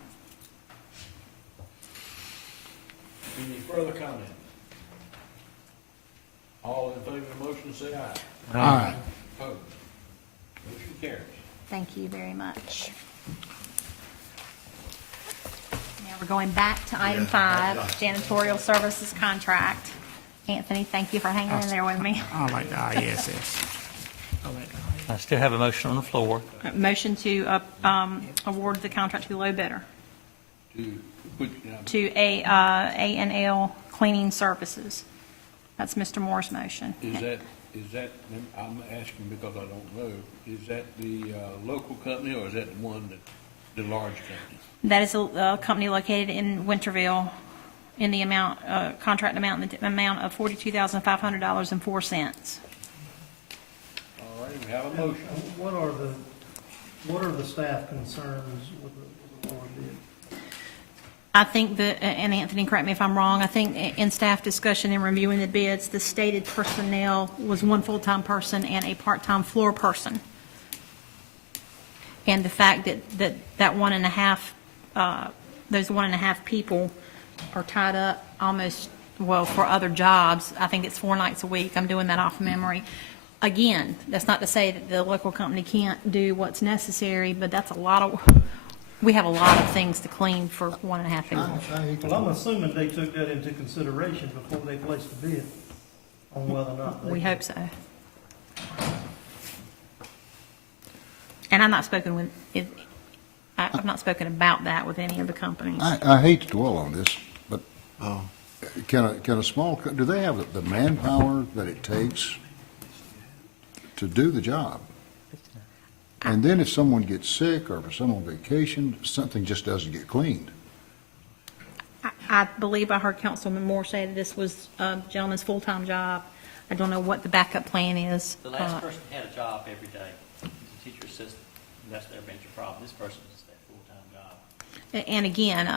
Any further comment? All in favor of the motion, say aye. Aye. Opposed? Motion carries. Thank you very much. Now we're going back to item 5, janitorial services contract. Anthony, thank you for hanging in there with me. I like the ISS. I still have a motion on the floor. Motion to award the contract to the low bidder, To, which, to A&L Cleaning Services. That's Mr. Moore's motion. is that, I'm asking because I don't know, is that the local company or is that the one that, the large company? That is a company located in Winterville in the amount, contract amount, in the amount of $42,500.04. All right, we have a motion. What are the staff concerns with the lower bid? I think that, and Anthony, correct me if I'm wrong, I think in staff discussion and reviewing the bids, the stated personnel was one full-time person and a part-time floor person. And the fact that 1.5, those 1.5 people are tied up almost, well, for other jobs. I think it's 4 nights a week. I'm doing that off memory. Again, that's not to say that the local company can't do what's necessary, but that's a lot of, we have a lot of things to clean for 1.5 people. Well, I'm assuming they took that into consideration before they placed the bid on whether or not they. We hope so. And I've not spoken with, I've not spoken about that with any of the companies. I hate to dwell on this, but can a small, do they have the manpower that it takes to do the job? And then if someone gets sick or if someone on vacation, something just doesn't get cleaned. I believe I heard Councilman Moore say that this was a gentleman's full-time job. I don't know what the backup plan is. The last person had a job every day. He's a teacher assistant. And that's their major problem. This person is their full-time job. And again,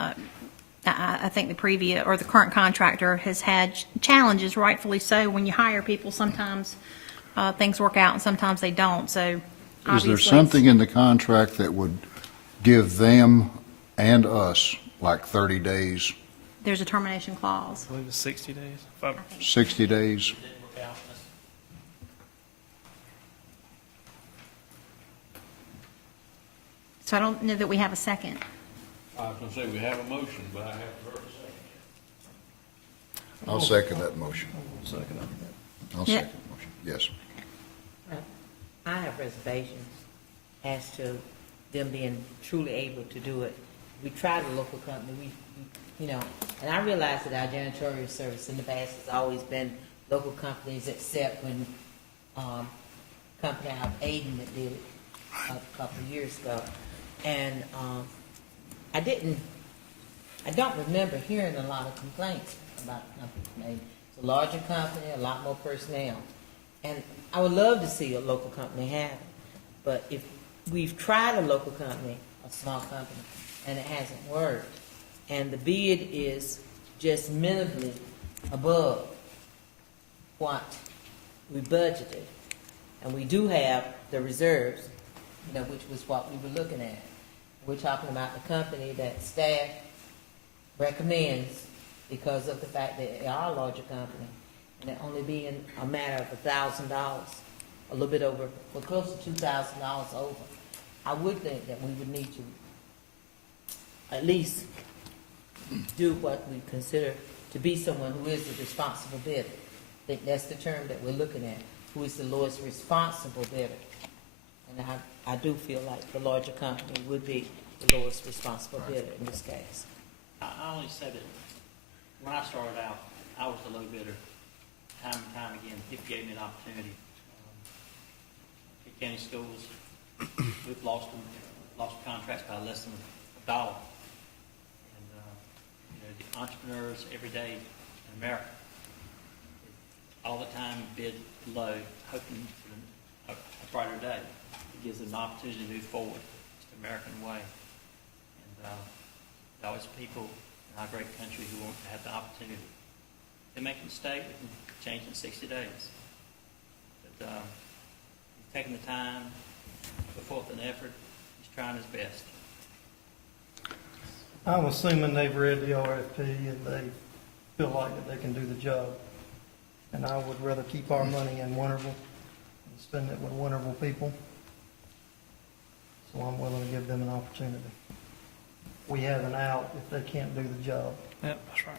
I think the previous, or the current contractor has had challenges, rightfully so. When you hire people, sometimes things work out and sometimes they don't, so Is obviously. there something in the contract that would give them and us like 30 days, There's a termination clause. I believe it's 60 days. 60 days? Didn't work out. So I don't know that we have a second. I was gonna say, we have a motion, but I haven't heard a second. I'll second that motion. Second. I'll Yeah. second the motion, yes. I have reservations as to them being truly able to do it. We tried a local company, we, you know, and I realize that our janitorial service in the past has always been local companies, except when, company out of Aden that did it a couple of years ago. And, I don't remember hearing a lot of complaints about the company's name. It's a larger company, a lot more personnel. And I would love to see a local company have it. But if we've tried a local company, a small company, and it hasn't worked, and the bid is just minimally above what we budgeted, and we do have the reserves, you know, which was what we were looking at. We're talking about the company that staff recommends because of the fact that they are a larger company, and it only being a matter of $1,000, a little bit over, well, close to $2,000 over. I would think that we would need to at least do what we consider to be someone who is the responsible bidder. I think that's the term that we're looking at, who is the lowest responsible bidder. And I do feel like the larger company would be the lowest responsible bidder in this case. I only say that when I started out, I was the low bidder. Time and time again, it gave me an opportunity. Pitt County Schools, we've lost contracts by less than $1. And, you know, the entrepreneurs every day in America, all the time bid low, hoping for a brighter day. It gives them an opportunity to move forward. It's the American way. And there's always people in our great country who want to have the opportunity. They make a mistake, they can change in 60 days. But he's taking the time, put forth an effort, he's trying his best. I'm assuming they've read the RFP and they feel like that they can do the job. And I would rather keep our money in Winterville and spend it with Winterville people. So I'm willing to give them an opportunity. We have an out if they can't do the job. Yep, that's right.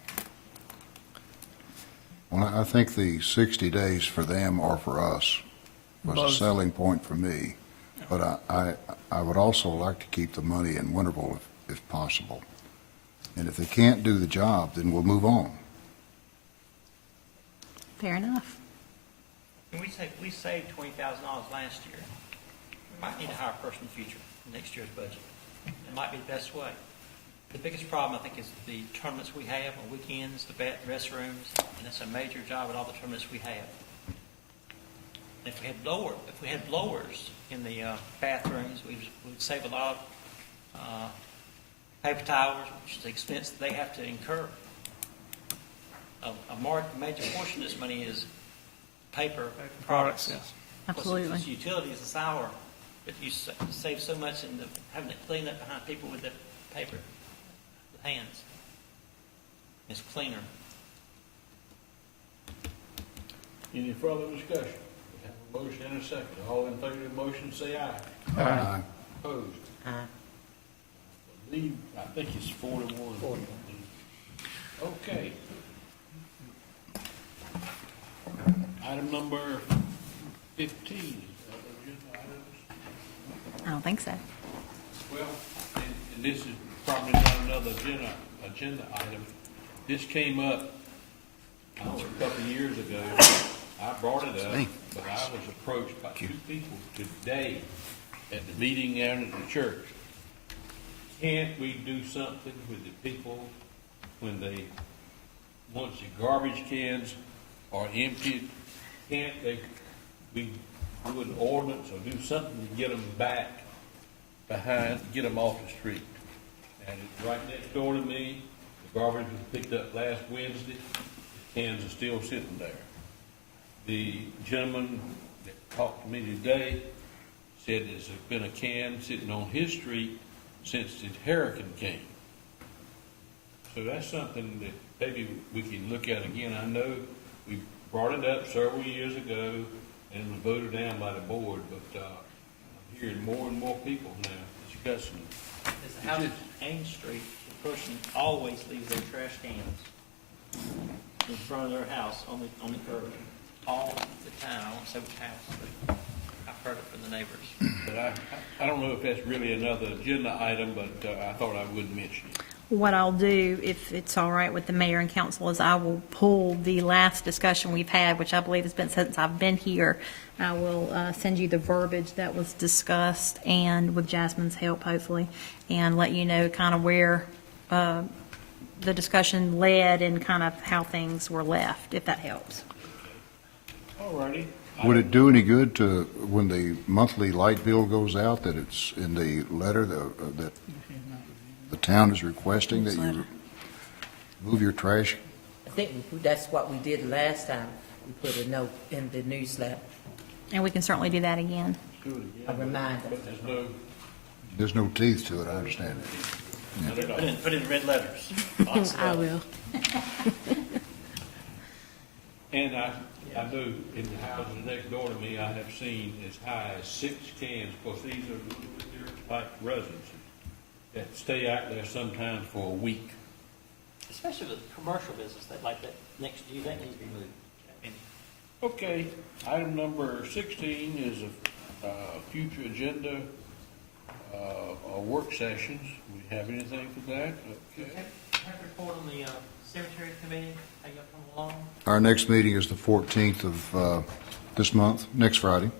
Well, I think the 60 days for them or for us was a Both. selling point for me. But I would also like to keep the money in Winterville if possible. And if they can't do the job, then we'll move on. Fair enough. And we saved $20,000 last year. We might need to hire a person in the future, in next year's budget. It might be the best way. The biggest problem, I think, is the tournaments we have on weekends, the restrooms, and it's a major job at all the tournaments we have. If we had blowers in the bathrooms, we'd save a lot of paper towels, which is the expense that they have to incur. A major portion of this money is paper products. Yes. Absolutely. It's utilities, it's our, but you save so much in having to clean up behind people with the paper, with hands. It's cleaner. Any further discussion? We have a motion and a second. All in favor of the motion, say aye. Aye. Opposed? I think it's 41. Okay. Item number 15. Is that agenda items? I don't think so. Well, and this is probably not another agenda item. This came up, I don't know, a couple of years ago. I brought it up, but I was approached by two people today at the meeting out at the church. Can't we do something with the people when once the garbage cans are emptied, can't we do an ordinance or do something to get them back behind, get them off the street? And it's right next door to me. The garbage was picked up last Wednesday. The cans are still sitting there. The gentleman that talked to me today said there's been a can sitting on his street since the hurricane came. So that's something that maybe we can look at again. I know we brought it up several years ago and it was voted down by the board, but I'm hearing more and more people now discussing it. There's a house on Ames Street, the person always leaves their trash cans in front of their house on the curb. All the time. I won't say which house, but I've heard it from the neighbors. But I don't know if that's really another agenda item, but I thought I would mention it. What I'll do, if it's all right with the mayor and council, is I will pull the last discussion we've had, which I believe has been since I've been here. I will send you the verbiage that was discussed, and with Jasmine's help, hopefully, and let you know kind of where the discussion led and kind of how things were left, if that helps. All righty. Would it do any good to, when the monthly light bill goes out, that it's in the letter that the town is requesting that you move your trash? I think that's what we did last time. We put a note in the newsletter, And we can certainly do that again. a reminder. But There's no teeth to it, I understand it. Put in red letters. I will. And I know in the houses next door to me, I have seen as high as 6 cans, because these are like residences that stay out there sometimes for a week. Especially with commercial business, that like that next to you, that needs to be moved. Okay, item number 16 is a future agenda, work sessions. We have anything for that? Okay. Report on the cemetery committee, how you come along? Our next meeting is the 14th of this month, next Friday.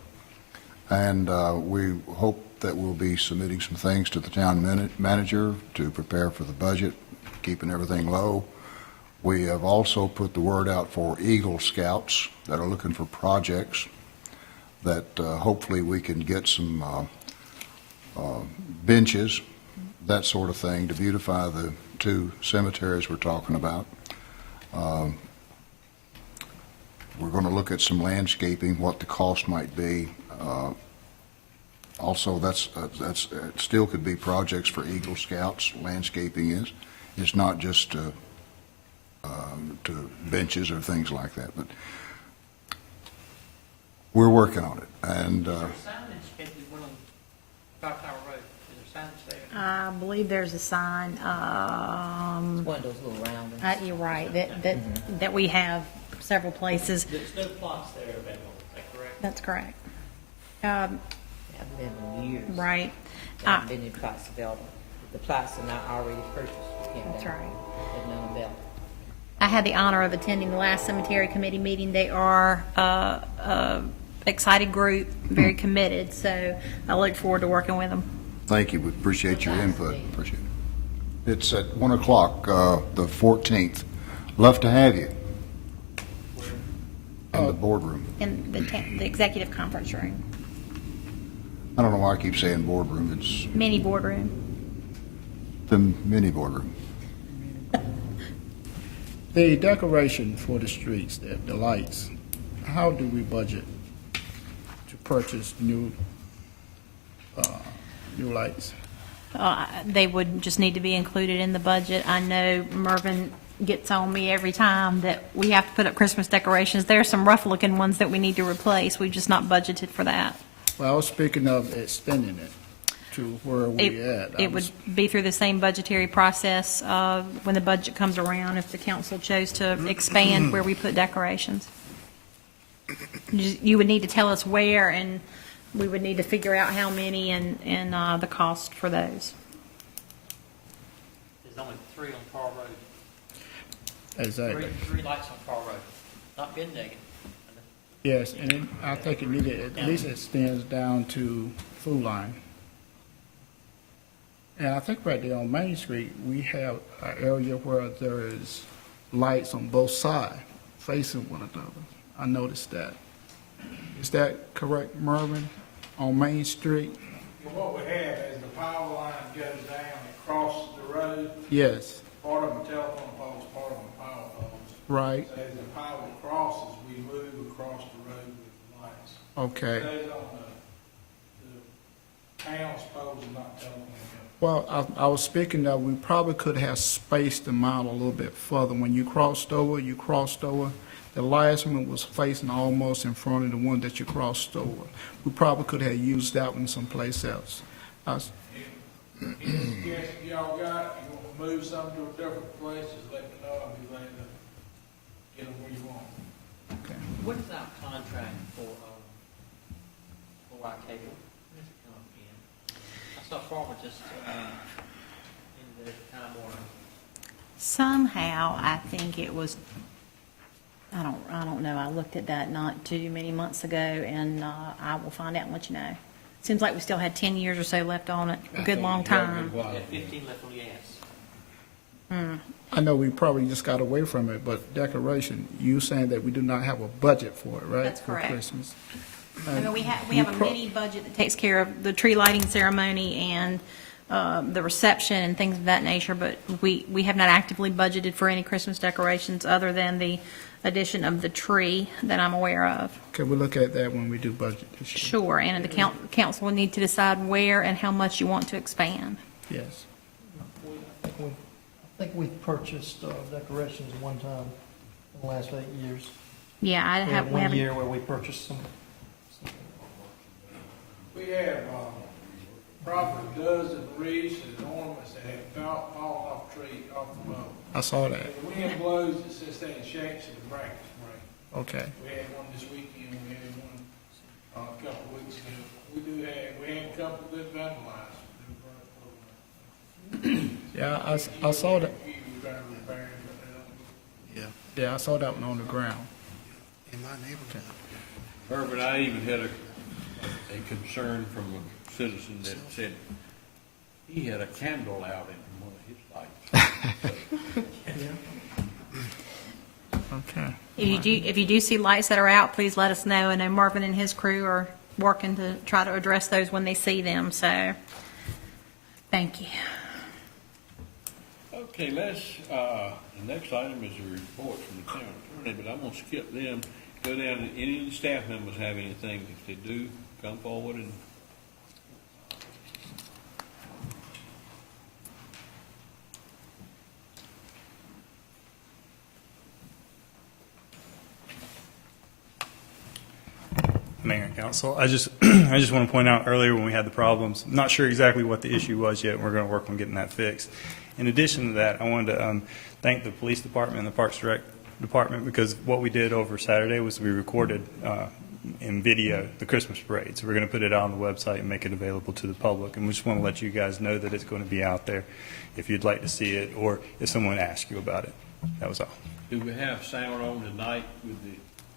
And we hope that we'll be submitting some things to the town manager to prepare for the budget, keeping everything low. We have also put the word out for Eagle Scouts that are looking for projects that hopefully we can get some benches, that sort of thing, to beautify the 2 cemeteries we're talking about. We're going to look at some landscaping, what the cost might be. Also, that's it still could be projects for Eagle Scouts. Landscaping is. It's not just to benches or things like that. But we're working on it, and Signage at the one on Clock Tower Road, is there signage there? I believe there's a sign, One of those little round ones. you're right, that we have several places. There's no plots there available, is that correct? That's correct. Haven't been in years. Right. Haven't been in plots available. The plots are not already purchased. We can't That's buy right. them. There's none available. I had the honor of attending the last cemetery committee meeting. They are a excited group, very committed, so I look forward to working with them. thank you. We appreciate your input. Appreciate it. It's at 1 o'clock, the 14th. Love to have you in the boardroom. In the executive conference room, I don't know why I keep saying boardroom. It's mini boardroom. the mini boardroom. The decoration for the streets, the lights, how do we budget to purchase new lights? They would just need to be included in the budget. I know Mervyn gets on me every time that we have to put up Christmas decorations. There are some rough-looking ones that we need to replace. We've just not budgeted for that. Well, I was speaking of extending it to where we at. It would be through the same budgetary process when the budget comes around, if the council chose to expand where we put decorations. You would need to tell us where, and we would need to figure out how many and the cost for those. There's only 3 on Carl Road. Exactly. Three lights on Carl Road. Not being negative. Yes, and I think it needed, at least extends down to Food Line. And I think right there on Main Street, we have an area where there is lights on both sides facing one another. I noticed that. Is that correct, Mervyn, on Main Street? Well, what we have is the power line goes down, it crosses the road, Yes, part of them are telephone poles, part of them are power poles. right, So as the power crosses, we move across the road with the lights. okay. It stays on the town's poles and not telephone poles. Well, I was speaking that we probably could have spaced them out a little bit further. When you crossed over. The last one was facing almost in front of the one that you crossed over. We probably could have used that one someplace else. Yes, if y'all got, it, you want to move some to a different place, just let me know, I'll be glad to get them where you want. What is our contract for our cable? When does it come up again? I saw Farmer just in the Time Warner. Somehow, I think it was, I don't know, I looked at that not too many months ago, and I will find out and let you know. Seems like we still had 10 years or so left on it, a good long time. We had 15 left on the ass. I know we probably just got away from it, but decoration, you saying that we do not have a budget for it, right? That's correct. For Christmas. I mean, we have a mini budget that takes care of the tree lighting ceremony and the reception and things of that nature, but we have not actively budgeted for any Christmas decorations other than the addition of the tree that I'm aware of. Can we look at that when we do budget this year? Sure, and the council will need to decide where and how much you want to expand. Yes. I think we've purchased decorations one time in the last 8 years. Yeah, We had one year where we purchased some. We have, probably a dozen wreaths and ornaments that have fallen off the boat. I saw that. When the wind blows, it sits there and shakes and the brackets break. Okay. We had one this weekend, we had one, a couple of weeks ago. We had a couple that vandalized. Yeah, I saw that. We tried to repair them, Yeah, I saw that one on the ground. In my neighborhood. Herbert, I even had a concern from a citizen that said he had a candle out in one of his lights. Okay. If you do see lights that are out, please let us know. I know Marvin and his crew are working to try to address those when they see them, so thank you. Okay, the next item is a report from the town attorney, but I'm gonna skip them, go down to any of the staff members have anything, if they do, come forward and. Council. I just want to point out earlier when we had the problems, I'm not sure exactly what the issue was yet, and we're going to work on getting that fixed. In addition to that, I wanted to thank the police department and the Parks Department, because what we did over Saturday was we recorded in video the Christmas parade. So we're going to put it out on the website and make it available to the public. And we just want to let you guys know that it's going to be out there if you'd like to see it or if someone asks you about it. That was all. Do we have sound on tonight with the?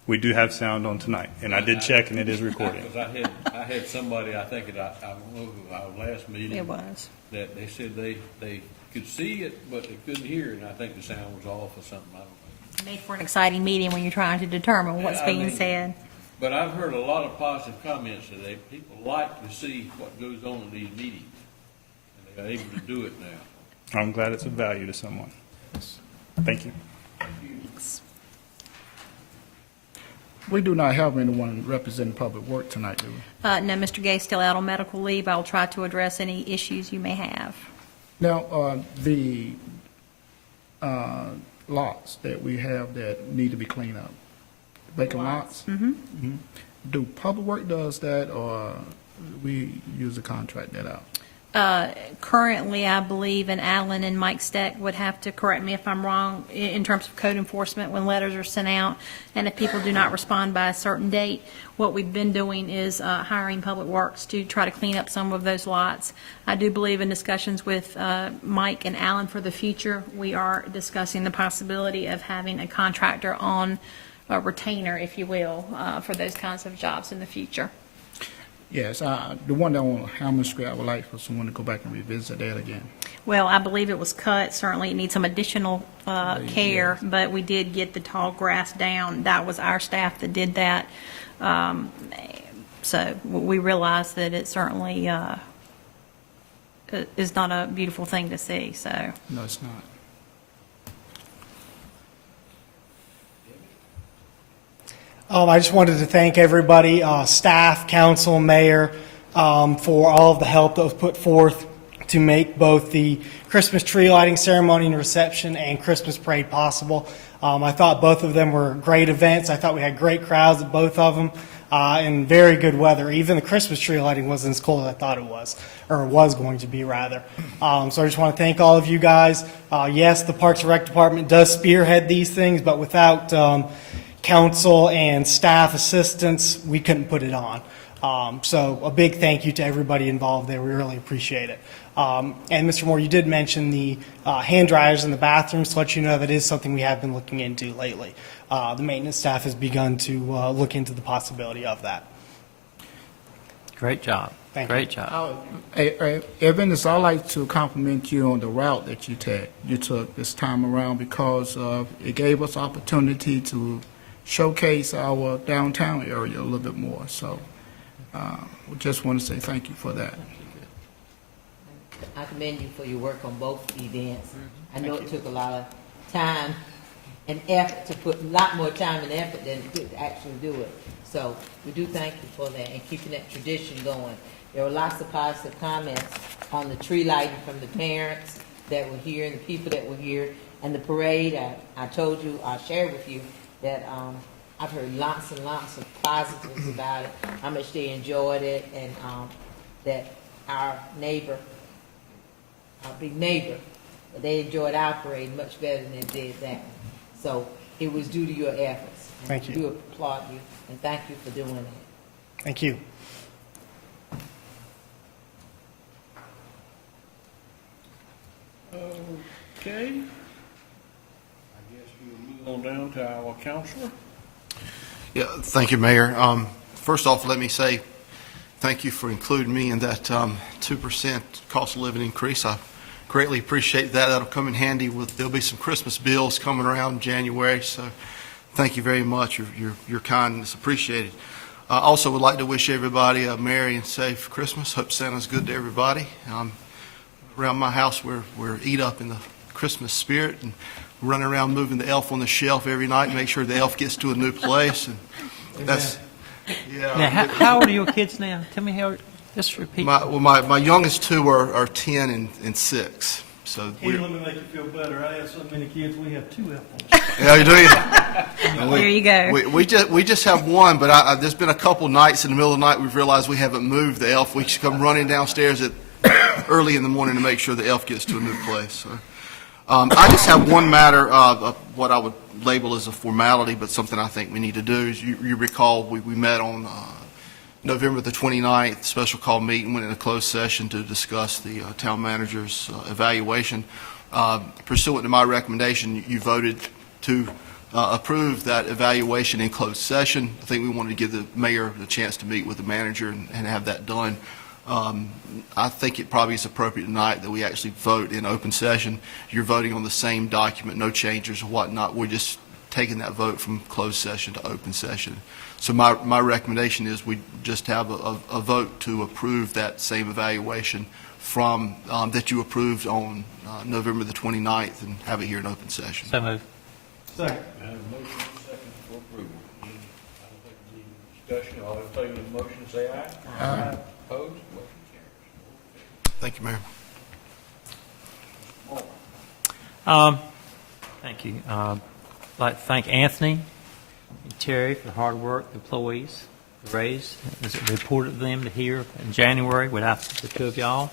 We do have sound on tonight, and I did check, and it is recording. Because I had somebody, I think I don't know who, our last meeting. It was. That they said they could see it, but they couldn't hear it, and I think the sound was off or something, I don't know. Made for an exciting meeting when you're trying to determine what's I being mean, said. But I've heard a lot of positive comments today. People like to see what goes on in these meetings, and they're able to do it now. I'm glad it's of value to someone. Thank you. We do not have anyone representing Public Work tonight, do we? No, Mr. Gay's still out on medical leave. I'll try to address any issues you may have. Now, the lots that we have that need to be cleaned up, vacant lots? Mm-hmm. Do Public Work does that, or we use a contract that out? Currently, I believe, and Alan and Mike Steck would have to correct me if I'm wrong, in terms of code enforcement, when letters are sent out, and if people do not respond by a certain date, what we've been doing is hiring Public Works to try to clean up some of those lots. I do believe in discussions with Mike and Alan for the future, we are discussing the possibility of having a contractor on a retainer, if you will, for those kinds of jobs in the future. Yes, the one down on Hammond Street, I would like for someone to go back and revisit that again. Well, I believe it was cut. Certainly, it needs some additional care, but we did get the tall grass down. That was our staff that did that. So we realized that it certainly is not a beautiful thing to see. So No, it's not. I just wanted to thank everybody, staff, council, mayor, for all of the help that was put forth to make both the Christmas tree lighting ceremony and reception and Christmas parade possible. I thought both of them were great events. I thought we had great crowds at both of them and very good weather. Even the Christmas tree lighting wasn't as cold as I thought it was, or was going to be, rather. So I just want to thank all of you guys. Yes, the Parks and Rec Department does spearhead these things, but without council and staff assistance, we couldn't put it on. So a big thank you to everybody involved there. We really appreciate it. And Mr. Moore, you did mention the hand dryers in the bathrooms, to let you know that is something we have been looking into lately. The maintenance staff has begun to look into the possibility of that. Great job. Thank you. Great job. Evan, I'd like to compliment you on the route that you took this time around, because it gave us opportunity to showcase our downtown area a little bit more. So we just want to say thank you for that. I commend you for your work on both events. I know it took a lot of time and effort to put a lot more time and effort than it took to actually do it. So we do thank you for that and keeping that tradition going. There were lots of positive comments on the tree lighting from the parents that were here and the people that were here, and the parade. I told you, I shared with you that I've heard lots and lots of positives about it, how much they enjoyed it, and that our neighbor, our big neighbor, they enjoyed our parade much better than they did that one. So it was due to your efforts. And Thank you. I do applaud you, and thank you for doing it. Thank you. Okay. I guess we'll move on down to our counselor. Yeah, thank you, Mayor. First off, let me say thank you for including me in that 2% cost of living increase. I greatly appreciate that. That'll come in handy there'll be some Christmas bills coming around in January, so thank you very much. Your kindness appreciated. I also would like to wish everybody a Merry and safe Christmas. Hope Santa's good to everybody. Around my house, we're eat up in the Christmas spirit and running around moving the elf on the shelf every night, make sure the elf gets to a new place. And that's, yeah. Now, how old are your kids now? Tell me how, just repeat. My youngest two are 10 and 6. So Here, we're, let me make you feel better. I have so many kids, we have 2 F ones. yeah, you do. There you go. We just have one, but there's been a couple nights in the middle of the night we've realized we haven't moved the elf. We should come running downstairs at early in the morning to make sure the elf gets to a new place. So, I just have one matter of what I would label as a formality, but something I think we need to do. As you recall, we met on November the 29th, special call meeting, went in a closed session to discuss the town manager's evaluation. Pursuant to my recommendation, you voted to approve that evaluation in closed session. I think we wanted to give the mayor the chance to meet with the manager and have that done. I think it probably is appropriate tonight that we actually vote in open session. You're voting on the same document, no changes or whatnot. We're just taking that vote from closed session to open session. So my recommendation is we just have a vote to approve that same evaluation from, that you approved on November the 29th and have it here in open session. So moved. Second. I have a motion and a second for approval. I don't think we need discussion. All in favor of the motion, say aye. Aye. Opposed? Motion carries. Thank you, Mayor. Thank you. I'd like to thank Anthony and Terry for the hard work, the employees, the raise, as it reported to them to here in January without the two of y'all.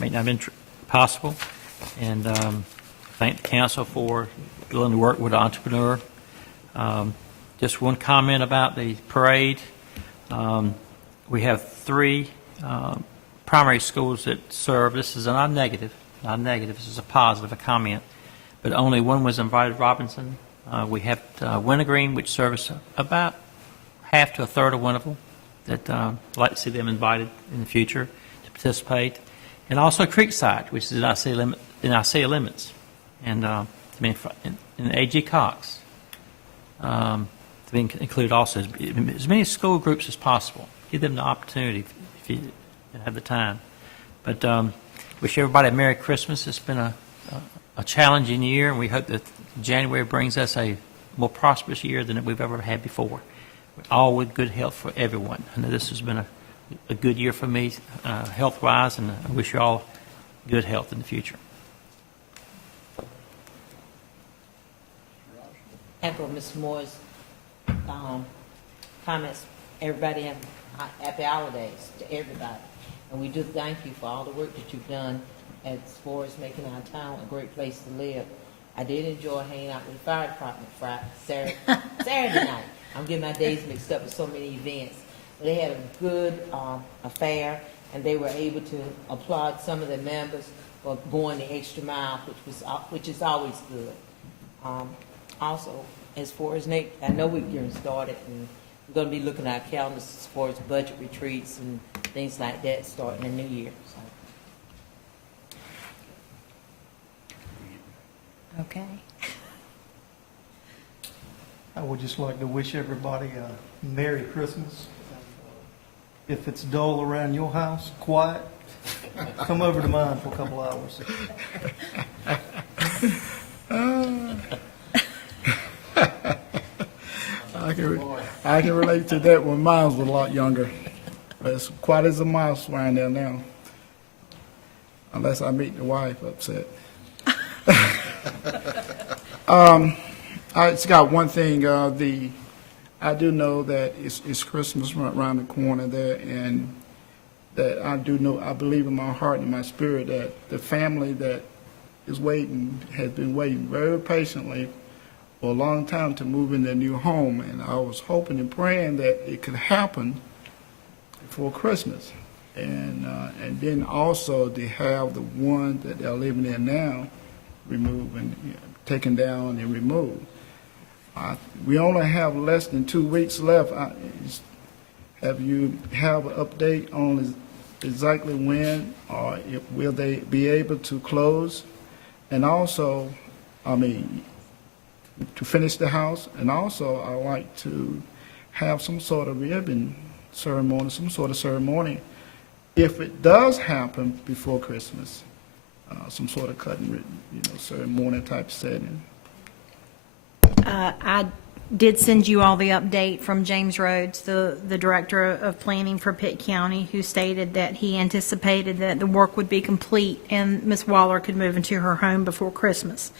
May not have been possible. And thank the council for willing to work with the entrepreneur. Just one comment about the parade. We have 3 primary schools that serve. This is not negative, this is a positive, a comment. But only one was invited, Robinson. We have Wintergreen, which serves about half to a third of Winterville, that I'd like to see them invited in the future to participate. And also Creekside, which is in Isaiah Limits, and A.G. Cox, to be included also. As many school groups as possible. Give them the opportunity if you have the time. But wish everybody a Merry Christmas. It's been a challenging year, and we hope that January brings us a more prosperous year than we've ever had before. All with good health for everyone. I know this has been a good year for me health-wise, and I wish you all good health in the future. Echo Ms. Moore's comments. Everybody have happy holidays to everybody. And we do thank you for all the work that you've done as far as making our town a great place to live. I did enjoy hanging out with the fire department Saturday night. I'm getting my days mixed up with so many events. But they had a good affair, and they were able to applaud some of the members for going the extra mile, which is always good. Also, as far as Nate, I know we're getting started, and we're going to be looking at our calendars as far as budget retreats and things like that starting the new year. So. Okay. I would just like to wish everybody a Merry Christmas. If it's dull around your house, quiet, come over to mine for a couple hours. I can relate to that when mine was a lot younger. But it's quiet as a mouse around there now. Unless I meet the wife upset. I just got one thing. I do know that it's Christmas right around the corner there, and that I do know, I believe in my heart and my spirit that the family that is waiting has been waiting very patiently for a long time to move in their new home, and I was hoping and praying that it could happen before Christmas, and then also to have the one that they're living in now removed and taken down and removed. We only have less than 2 weeks left. Have you have an update on exactly when, or will they be able to close? And also, to finish the house, and also I'd like to have some sort of ribbon ceremony, some sort of ceremony, if it does happen before Christmas, some sort of cutting, ceremony type setting. I did send you all the update from James Rhodes, the Director of Planning for Pitt County, who stated that he anticipated that the work would be complete and Ms. Waller could move into her home before Christmas.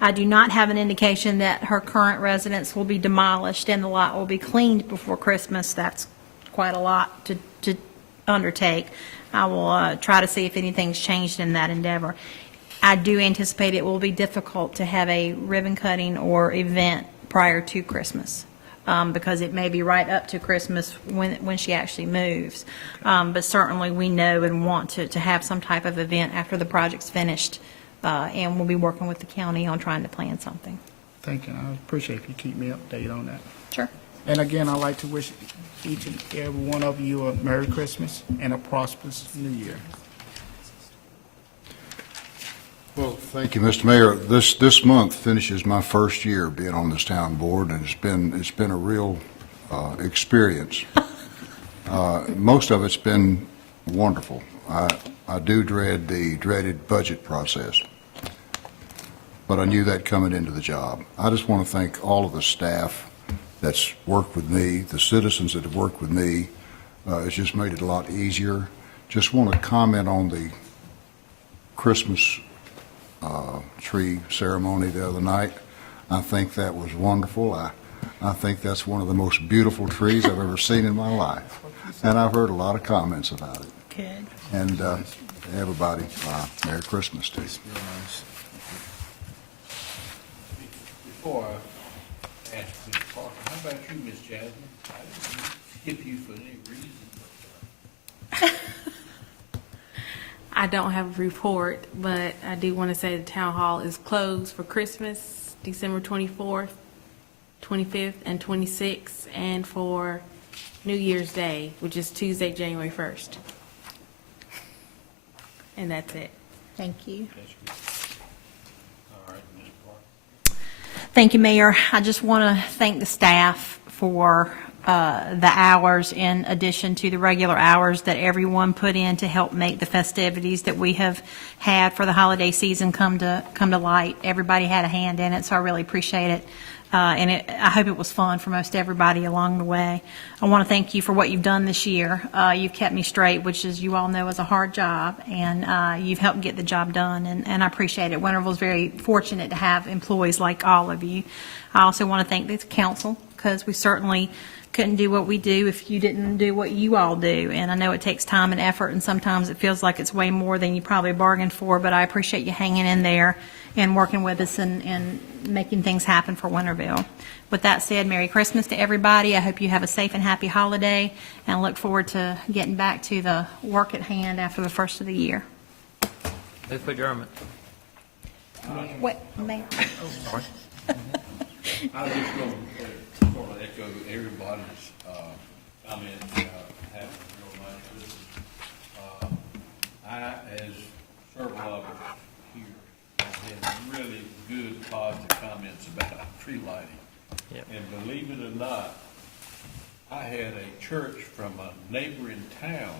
I do not have an indication that her current residence will be demolished and the lot will be cleaned before Christmas. That's quite a lot to undertake. I will try to see if anything's changed in that endeavor. I do anticipate it will be difficult to have a ribbon cutting or event prior to Christmas, because it may be right up to Christmas when she actually moves. But certainly, we know and want to have some type of event after the project's finished, and we'll be working with the county on trying to plan something. Thank you. I appreciate if you keep me updated on that. Sure. And again, I'd like to wish each and every one of you a Merry Christmas and a prosperous New Year. Well, thank you, Mr. Mayor. This month finishes my first year being on this town board, and it's been a real experience. Most of it's been wonderful. I do dread the dreaded budget process, but I knew that coming into the job. I just want to thank all of the staff that's worked with me, the citizens that have worked with me. It's just made it a lot easier. Just want to comment on the Christmas tree ceremony the other night. I think that was wonderful. I think that's one of the most beautiful trees I've ever seen in my life. And I've heard a lot of comments about it. Good. And everybody, Merry Christmas to you. Before I ask Ms. Parker, how about you, Ms. Jasmine? I didn't skip you for any reason. I don't have a report, but I do want to say the town hall is closed for Christmas, December 24th, 25th, and 26th, and for New Year's Day, which is Tuesday, January 1st. And that's it. Thank you. All right, Ms. Parker. Thank you, Mayor. I just want to thank the staff for the hours in addition to the regular hours that everyone put in to help make the festivities that we have had for the holiday season come to light. Everybody had a hand in it, so I really appreciate it. And I hope it was fun for most everybody along the way. I want to thank you for what you've done this year. You've kept me straight, which, as you all know, is a hard job, and you've helped get the job done, and I appreciate it. Winterville's very fortunate to have employees like all of you. I also want to thank the council, because we certainly couldn't do what we do if you didn't do what you all do. And I know it takes time and effort, and sometimes it feels like it's way more than you probably bargained for, but I appreciate you hanging in there and working with us and making things happen for Winterville. With that said, Merry Christmas to everybody. I hope you have a safe and happy holiday, and look forward to getting back to the work at hand after the first of the year. Move for adjournment. What, Mayor? Oh, sorry. I was just going to sort of echo everybody's comments, having real nice listeners. I, as several of us here, have had really good, positive comments about tree lighting. Yep. And believe it or not, I had a church from a neighboring town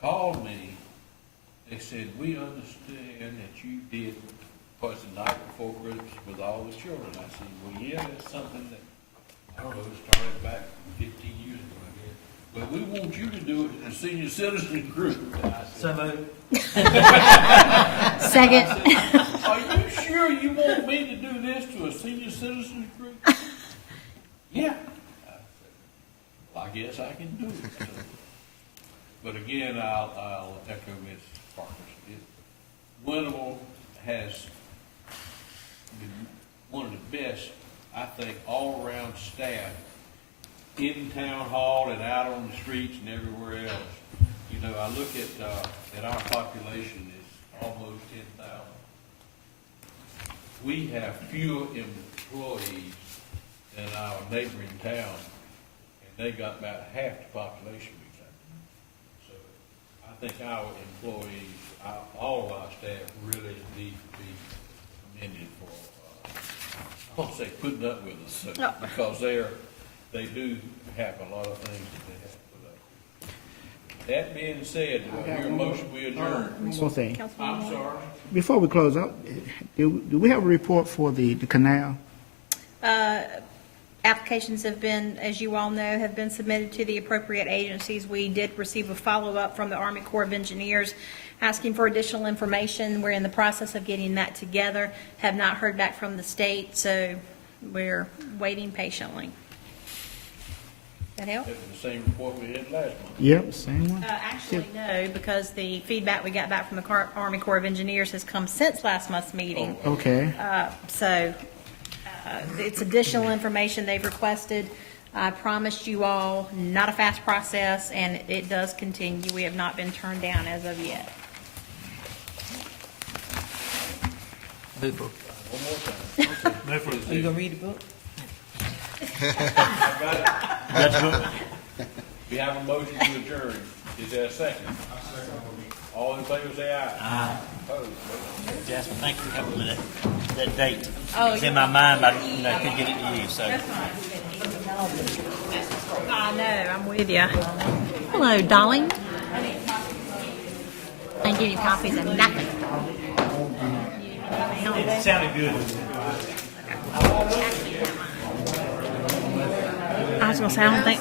call me. They said, we understand that you did was the night before Christmas with all the children. I said, well, yeah, that's something that, I don't know, started back 15 years ago, I guess. But we want you to do it in the senior citizen group. And I said, So moved. Second. I said, are you sure you want me to do this to a senior citizens group? Yeah. I said, well, I guess I can do it. So, but again, I'll echo Ms. Parker's. Winterville has been one of the best, I think, all-around staff in town hall and out on the streets and everywhere else. You know, I look at our population is almost 10,000. We have fewer employees than our neighboring town, and they got about half the population we got. So I think our employees, all of our staff really need to be commended for, I won't say putting up with us, because they do have a lot of things that they have to put up with. That being said, do I hear a motion we adjourn? One more thing. I'm sorry. Before we close out, do we have a report for the canal? Applications have been, as you all know, have been submitted to the appropriate agencies. We did receive a follow-up from the Army Corps of Engineers asking for additional information. We're in the process of getting that together. Have not heard back from the state, so we're waiting patiently. That help? It's the same report we had last month. Yep, same one. Actually, no, because the feedback we got back from the Army Corps of Engineers has come since last month's meeting. Okay. So it's additional information they've requested. I promised you all, not a fast process, and it does continue. We have not been turned down as of yet. Are you gonna read the book? We have a motion to adjourn. Is there a second? All in favor, say aye. Aye. Opposed? Jasmine, thank you for helping me that date. Oh, It's in my mind, but I couldn't get it to you, so. I know, I'm with you. Hello, darling. I give you copies of nothing. It sounded good. I was gonna say, I don't think,